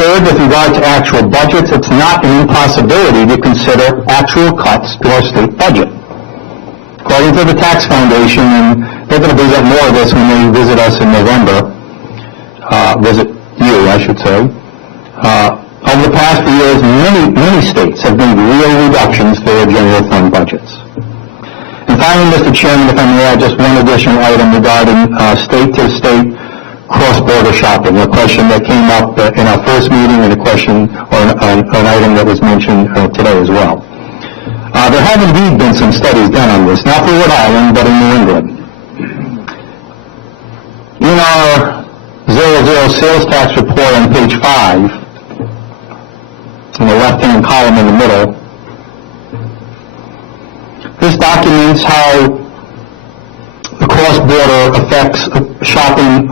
Third, with regard to actual budgets, it's not an impossibility to consider actual cuts to our state budget. According to the Tax Foundation, and they're going to present more of this when they visit us in November, visit you, I should say, over the past few years, many states have made real reductions to their general fund budgets. And finally, Mr. Chairman, if I may add just one additional item regarding state-to-state cross-border shopping, a question that came up in our first meeting and a question or an item that was mentioned today as well. There have indeed been some studies done on this, not for Rhode Island, but in New England. In our 00 sales tax report on page 5, in the left-hand column in the middle, this documents how the cross-border affects shopping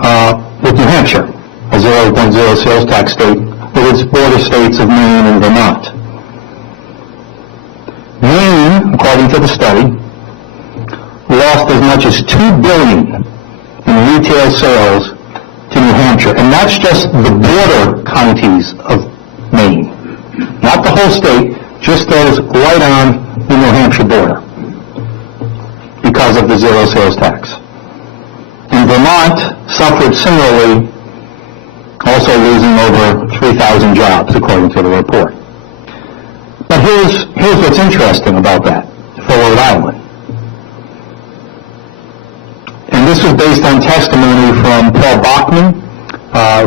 with New Hampshire, a 010 sales tax state, with its border states of Maine and Vermont. Maine, according to the study, lost as much as $2 billion in retail sales to New Hampshire, and that's just the border counties of Maine. Not the whole state, just those right on the New Hampshire border, because of the zero sales tax. And Vermont suffered similarly, also losing over 3,000 jobs, according to the report. But here's what's interesting about that for Rhode Island. And this was based on testimony from Paul Bachman,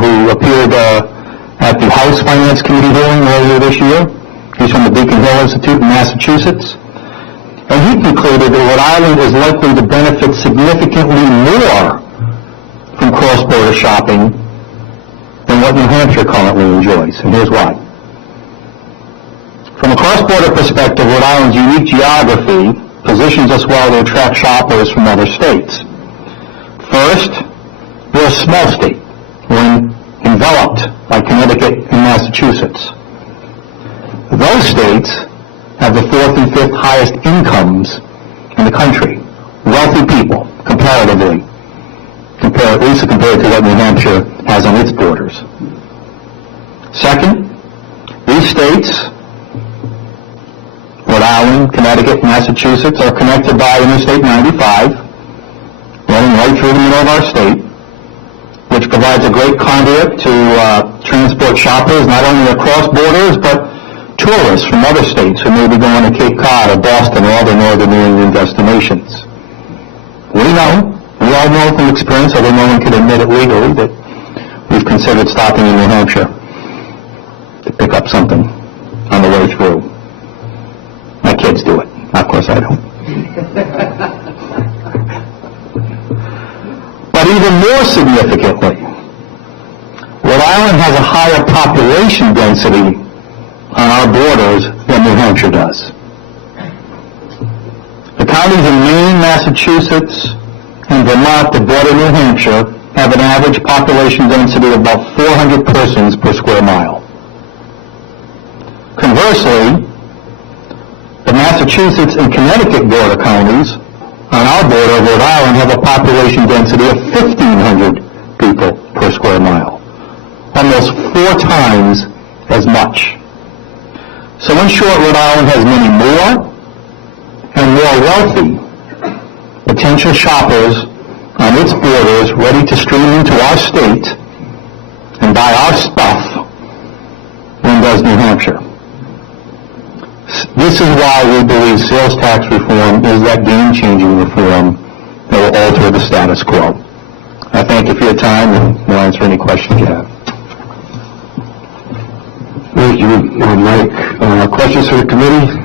who appeared at the House Finance Committee hearing earlier this year. He's from the Beacon Hill Institute in Massachusetts. And he concluded that Rhode Island is likely to benefit significantly more from cross-border shopping than what New Hampshire currently enjoys. And here's why. From a cross-border perspective, Rhode Island's unique geography positions us well to attract shoppers from other states. First, we're a small state. We're enveloped by Connecticut and Massachusetts. Those states have the fourth and fifth highest incomes in the country. Wealthy people, comparatively, at least compared to what New Hampshire has on its borders. Second, these states, Rhode Island, Connecticut, Massachusetts, are connected by Interstate 95, running right through the middle of our state, which provides a great conduit to transport shoppers not only across borders, but tourists from other states who may be going to Cape Cod or Boston or other northern New England destinations. We all know from experience, although no one can admit it legally, that we've considered stopping in New Hampshire to pick up something on the way through. My kids do it. Of course I don't. But even more significantly, Rhode Island has a higher population density on our borders than New Hampshire does. The counties in Maine, Massachusetts, and Vermont that border New Hampshire have an average population density of about 400 persons per square mile. Conversely, the Massachusetts and Connecticut border counties on our border of Rhode Island have a population density of 1,500 people per square mile, almost 4 times as much. So in short, Rhode Island has many more and more wealthy potential shoppers on its borders ready to stream into our state and buy our stuff than does New Hampshire. This is why we believe sales tax reform is that game-changing reform that will alter the status quo. I thank you for your time and will answer any questions you have. Thank you, Mike. Questions for the committee?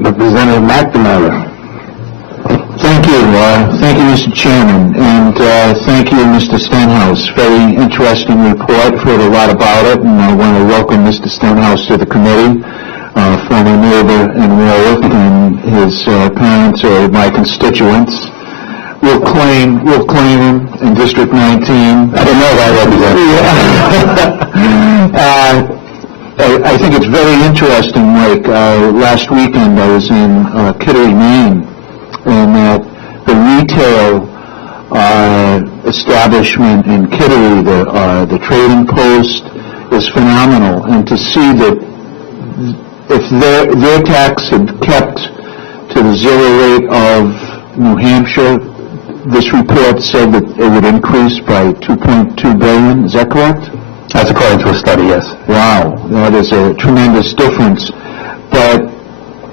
Representative McNamara. Thank you, Mr. Chairman, and thank you, Mr. Stenhouse. Very interesting report. I've heard a lot about it, and I want to welcome Mr. Stenhouse to the committee. Former neighbor in Warwick, and his parents are my constituents. We'll claim him in District 19. I didn't know that, Representative. I think it's very interesting, Mike. Last weekend I was in Kittery, Maine, and the retail establishment in Kittery, the Trading Post, is phenomenal. And to see that if their tax had kept to the zero rate of New Hampshire, this report said that it would increase by $2.2 billion. Is that correct? That's according to a study, yes. Wow, that is a tremendous difference. But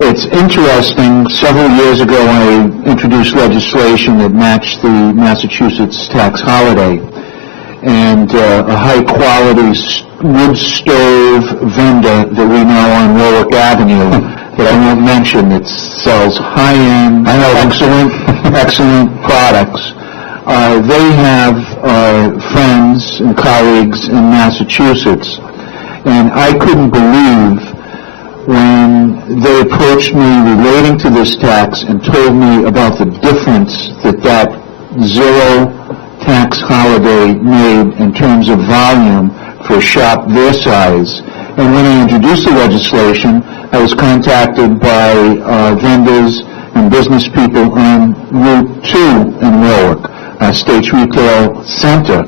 it's interesting, several years ago I introduced legislation that matched the Massachusetts tax holiday, and a high-quality wood stove vendor that we know on Warwick Avenue, that I won't mention, that sells high-end, excellent products, They have friends and colleagues in Massachusetts, and I couldn't believe when they approached me relating to this tax and told me about the difference that zero tax holiday made in terms of volume for a shop their size. And when I introduced the legislation, I was contacted by vendors and business people on Route 2 in Warwick, State's Retail Center,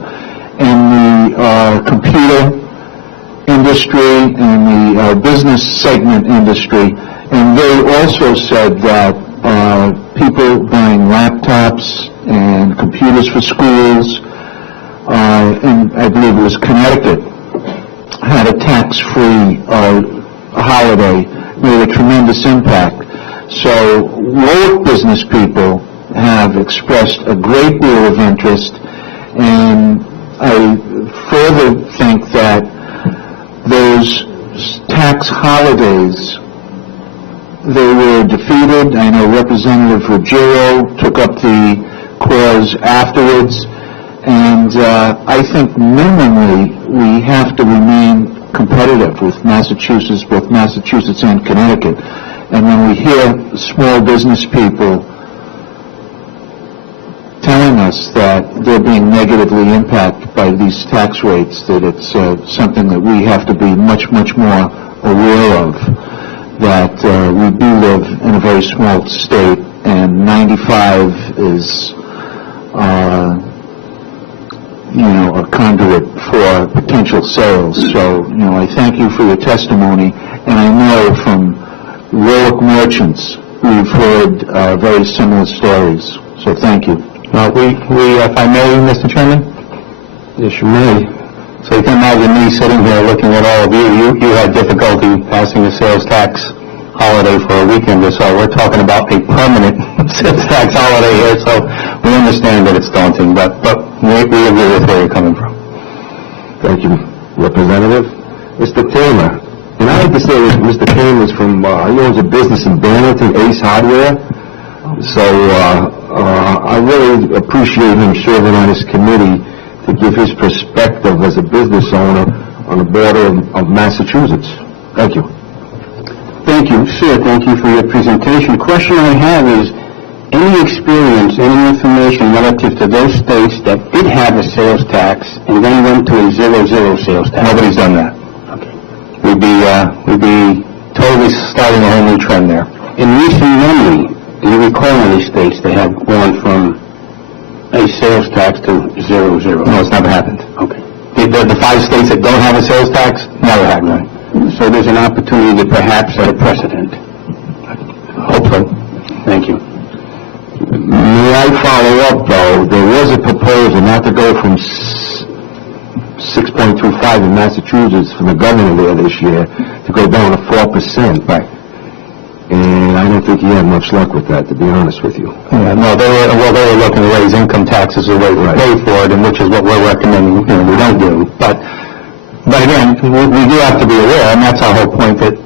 and the computer industry and the business segment industry, and they also said that people buying laptops and computers for schools, and I believe it was Connecticut, had a tax-free holiday, made a tremendous impact. So Warwick business people have expressed a great deal of interest, and I further think that those tax holidays, they were defeated. I know Representative Ruggiero took up the cause afterwards, and I think minimally we have to remain competitive with Massachusetts, both Massachusetts and Connecticut. And when we hear small business people telling us that they're being negatively impacted by these tax rates, that it's something that we have to be much, much more aware of, that we do live in a very small state, and 95 is, a conduit for potential sales. So, I thank you for your testimony, and I know from Warwick merchants, we've heard very similar stories. So thank you. If I may, Mr. Chairman? Yes, you may. So you can imagine me sitting here looking at all of you. You had difficulty passing a sales tax holiday for a weekend or so. We're talking about a permanent sales tax holiday here, so we understand that it's daunting, but we agree with where you're coming from. Thank you, Representative. Mr. Taylor. And I like to say that Mr. Taylor's from, he owns a business in Burlington, Ace Hardware. So I really appreciate him serving on this committee to give his perspective as a business owner on the border of Massachusetts. Thank you. Thank you, sir. Thank you for your presentation. The question I have is, any experience, any information relative to those states that did have a sales tax and then went to a 0-0 sales tax? Nobody's done that. Okay. We'd be totally starting a whole new trend there. In recent memory, do you recall any states that have gone from a sales tax to 0-0? No, it's never happened. Okay. The 5 states that don't have a sales tax, never happened. So there's an opportunity to perhaps set a precedent. Hopefully. Thank you. May I follow up, though? There was a proposal not to go from 6.25 in Massachusetts from the governor there this year to go down to 4%. Right. And I don't think he had much luck with that, to be honest with you. Yeah, no, they were looking to raise income taxes as a way to pay for it, and which is what we're recommending, we don't do. But again, we do have to be aware, and that's our whole point, that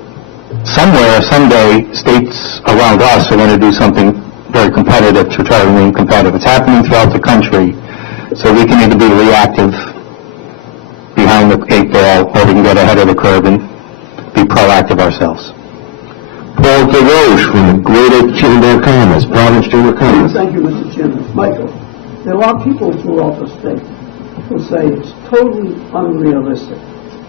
somewhere, someday, states around us are going to do something very competitive to try to remain competitive. It's happening throughout the country, so we can either be reactive behind the 8 ball, or we can get ahead of the curve and be proactive ourselves. Paul DeRoche from the Greater Chamber of Commerce, Province Chamber of Commerce. Thank you, Mr. Chairman. Michael, there are people throughout the state who say it's totally unrealistic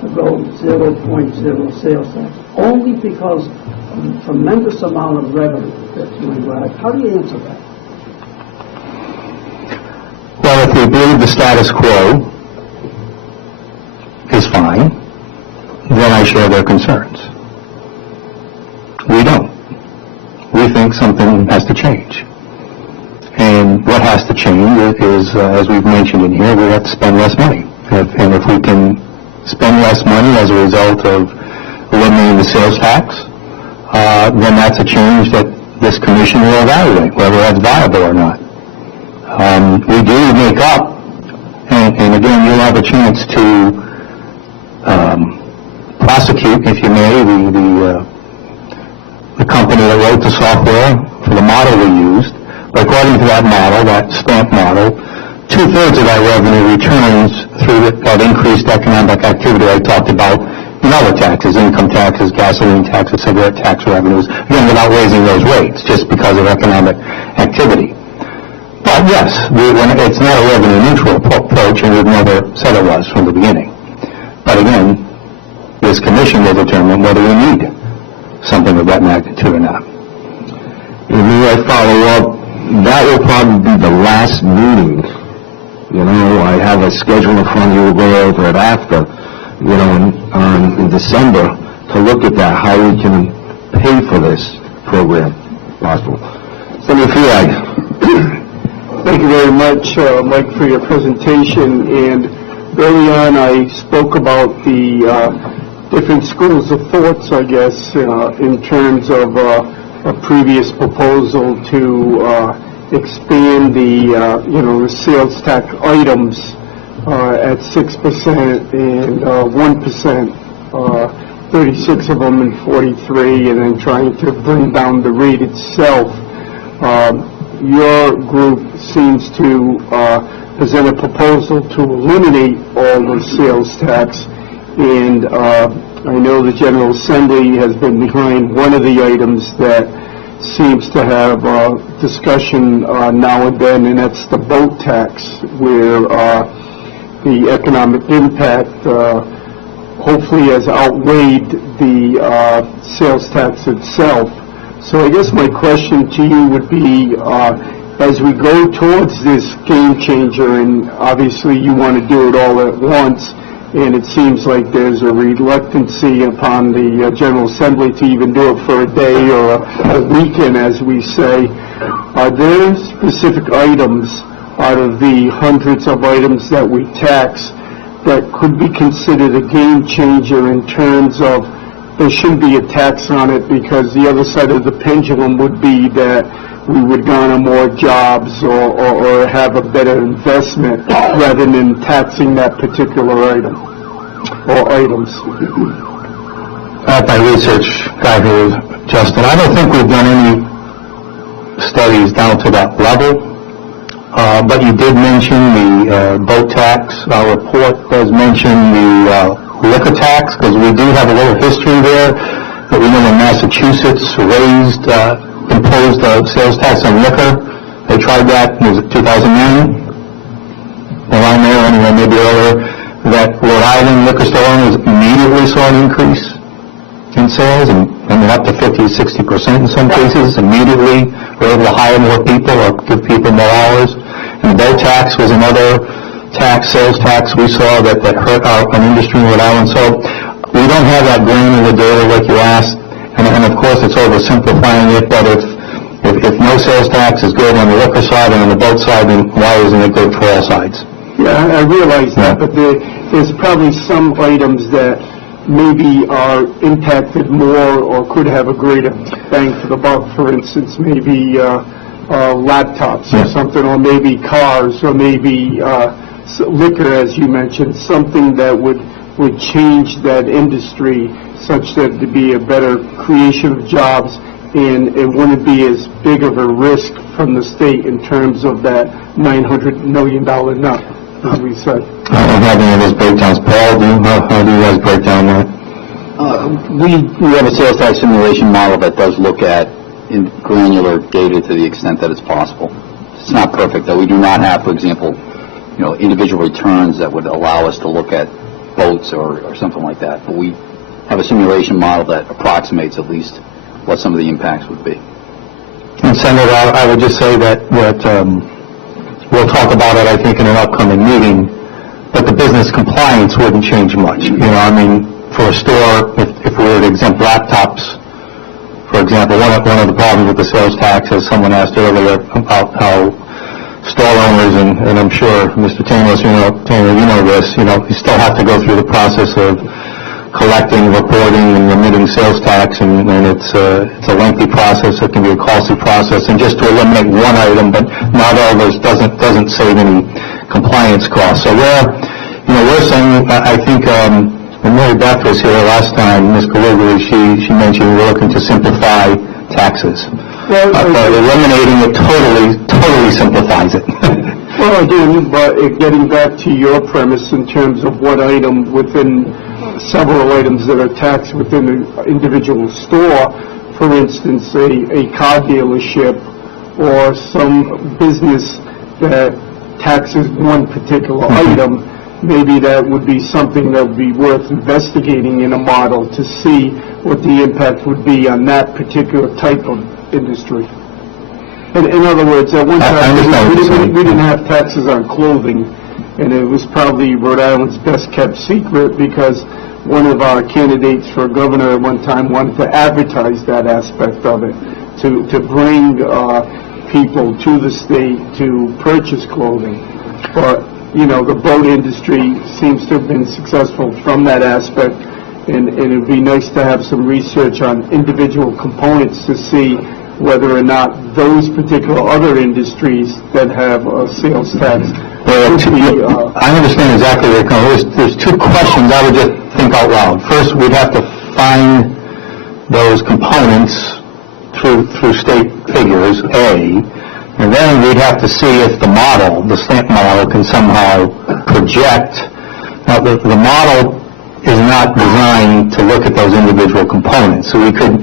to go 0.0 sales tax, only because of the tremendous amount of revenue that's going back. How do you answer that? Well, if we believe the status quo is fine, then I share their concerns. We don't. We think something has to change. And what has to change is, as we've mentioned in here, we have to spend less money. And if we can spend less money as a result of eliminating the sales tax, then that's a change that this commission will evaluate, whether that's viable or not. We do make up, and again, you'll have a chance to prosecute, if you may, the company that wrote the software for the model we used. But according to that model, that stamp model, two-thirds of that revenue returns through that increased economic activity I talked about in other taxes, income taxes, gasoline taxes, cigarette tax revenues, again, without raising those rates, just because of economic activity. But yes, it's not a revenue-neutral approach, and we've never said it was from the beginning. But again, this commission will determine whether we need something of that magnitude or not. And may I follow up? That will probably be the last meeting. You know, I have a schedule in front of you. We'll go over it after, you know, in December, to look at that, how we can pay for this program, possible. Senator Fiag. Thank you very much, Mike, for your presentation. And early on, I spoke about the different schools of thoughts, I guess, in terms of a previous proposal to expand the, the sales tax items at 6% and 1%, 36 of them and 43, and then trying to bring down the rate itself. Your group seems to present a proposal to eliminate all the sales tax, and I know the General Assembly has been behind one of the items that seems to have discussion now and then, and that's the boat tax, where the economic impact hopefully has outweighed the sales tax itself. So I guess my question to you would be, as we go towards this game changer, and obviously you want to do it all at once, and it seems like there's a reluctancy upon the General Assembly to even do it for a day or a weekend, as we say, are there specific items out of the hundreds of items that we tax that could be considered a game changer in terms of there shouldn't be a tax on it, because the other side of the pendulum would be that we would garner more jobs or have a better investment rather than taxing that particular item or items? My research guy here, Justin, I don't think we've done any studies down to that level, but you did mention the boat tax. Our report does mention the liquor tax, because we do have a little history there that we know in Massachusetts imposed a sales tax on liquor. They tried that, was it 2009? Around there, anyway, maybe earlier, that Rhode Island liquor store owners immediately saw an increase in sales, and up to 50 to 60% in some cases. Immediately were able to hire more people or give people more hours. And the boat tax was another sales tax we saw that hurt an industry in Rhode Island. So we don't have that granular data like you asked, and of course it's oversimplifying it, but if no sales tax is good on the liquor side and on the boat side, then why isn't it good for all sides? Yeah, I realize that, but there's probably some items that maybe are impacted more or could have a greater bang for the buck. For instance, maybe laptops or something, or maybe cars, or maybe liquor, as you mentioned, something that would change that industry such that there'd be a better creation of jobs, and it wouldn't be as big of a risk from the state in terms of that $900 million nut, as we said. I don't have any of those breakdowns. Paul, how do you guys break down that? We have a sales tax simulation model that does look at in granular data to the extent that it's possible. It's not perfect, though. We do not have, for example, individual returns that would allow us to look at boats or something like that. But we have a simulation model that approximates at least what some of the impacts would be. And Senator, I would just say that we'll talk about it, I think, in an upcoming meeting, but the business compliance wouldn't change much. For a store, if we were to exempt laptops, for example, one of the problems with the sales tax, as someone asked earlier, about how store owners, and I'm sure Mr. Tanos, Taylor, you know this, you still have to go through the process of collecting, reporting, and remitting sales tax, and it's a lengthy process. It can be a costly process, and just to eliminate one item, but not all those, doesn't save any compliance costs. So we're saying, I think, when Mary Beth was here last time, Ms. Caligari, she mentioned we're looking to simplify taxes. But eliminating it totally simplifies it. Well, again, but getting back to your premise in terms of what item within several items that are taxed within an individual store, for instance, a car dealership or some business that taxes one particular item, maybe that would be something that would be worth investigating in a model to see what the impact would be on that particular type of industry. In other words, at one time, we didn't have taxes on clothing, and it was probably Rhode Island's best-kept secret because one of our candidates for governor at one time wanted to advertise that aspect of it, to bring people to the state to purchase clothing. But, you know, the boat industry seems to have been successful from that aspect, and it would be nice to have some research on individual components to see whether or not those particular other industries that have a sales tax. I understand exactly where you're going. There's two questions I would just think out loud. First, we'd have to find those components through state figures, A, and then we'd have to see if the model, the stamp model, can somehow project. Now, the model is not designed to look at those individual components, so we could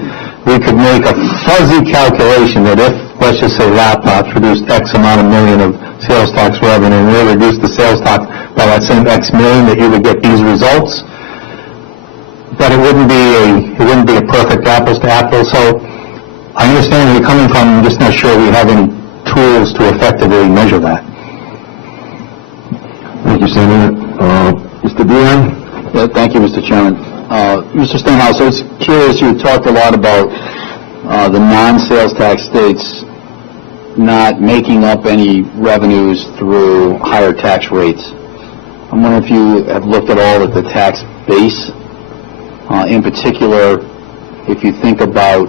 make a fuzzy calculation that if, let's just say, laptops produced X amount of million of sales tax revenue, and we reduced the sales tax by that same X million, that you would get these results. But it wouldn't be a perfect apples to apples. So I understand where you're coming from. I'm just not sure we have any tools to effectively measure that. Thank you, Senator. Mr. Dion? Yeah, thank you, Mr. Chairman. Mr. Stenhouse, I was curious, you talked a lot about the non-sales tax states not making up any revenues through higher tax rates. I'm wondering if you have looked at all at the tax base. In particular, if you think about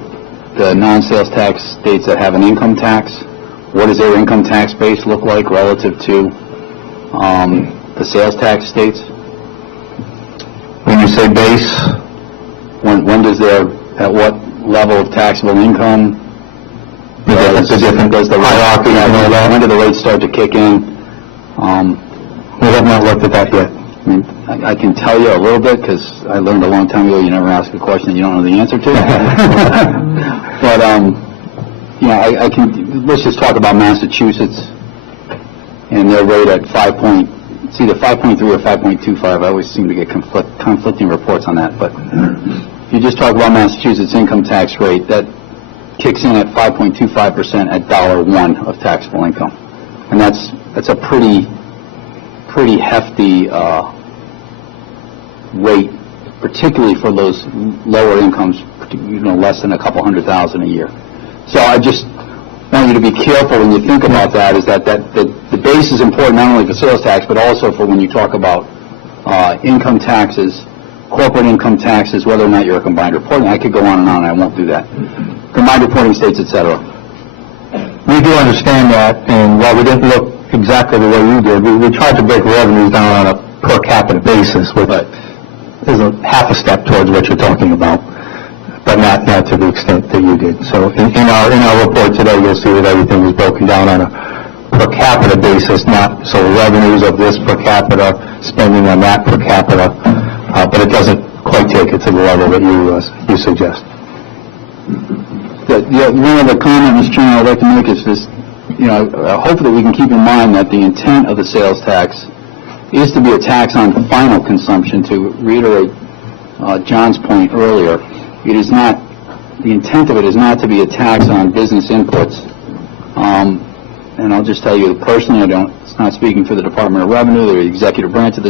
the non-sales tax states that have an income tax, what does their income tax base look like relative to the sales tax states? When you say base, when does at what level of taxable income does the hierarchy and all that? When do the rates start to kick in? We have not looked at that yet. I can tell you a little bit because I learned a long time ago you never ask a question that you don't know the answer to. But I can. Let's just talk about Massachusetts and their rate at 5. It's either 5.3 or 5.25. I always seem to get conflicting reports on that. But if you just talk about Massachusetts' income tax rate, that kicks in at 5.25% at $1 of taxable income, and that's a pretty hefty rate, particularly for those lower incomes, less than a couple $100,000 a year. So I just want you to be careful when you think about that, is that the base is important not only for sales tax, but also for when you talk about income taxes, corporate income taxes, whether or not you're a combined reporting. I could go on, and I won't do that. Combined reporting states, etc. We do understand that, and while we didn't look exactly the way you did, we tried to break revenues down on a per capita basis, which is a half a step towards what you're talking about, but not to the extent that you did. So in our report today, you'll see that everything was broken down on a per capita basis, not so revenues of this per capita, spending on that per capita, but it doesn't quite take it to the level that you suggest. One other comment, Mr. Chairman, I'd like to make is this. Hopefully we can keep in mind that the intent of the sales tax is to be a tax on final consumption. To reiterate John's point earlier, it is not, the intent of it is not to be a tax on business inputs. And I'll just tell you personally, it's not speaking for the Department of Revenue, the executive branch of this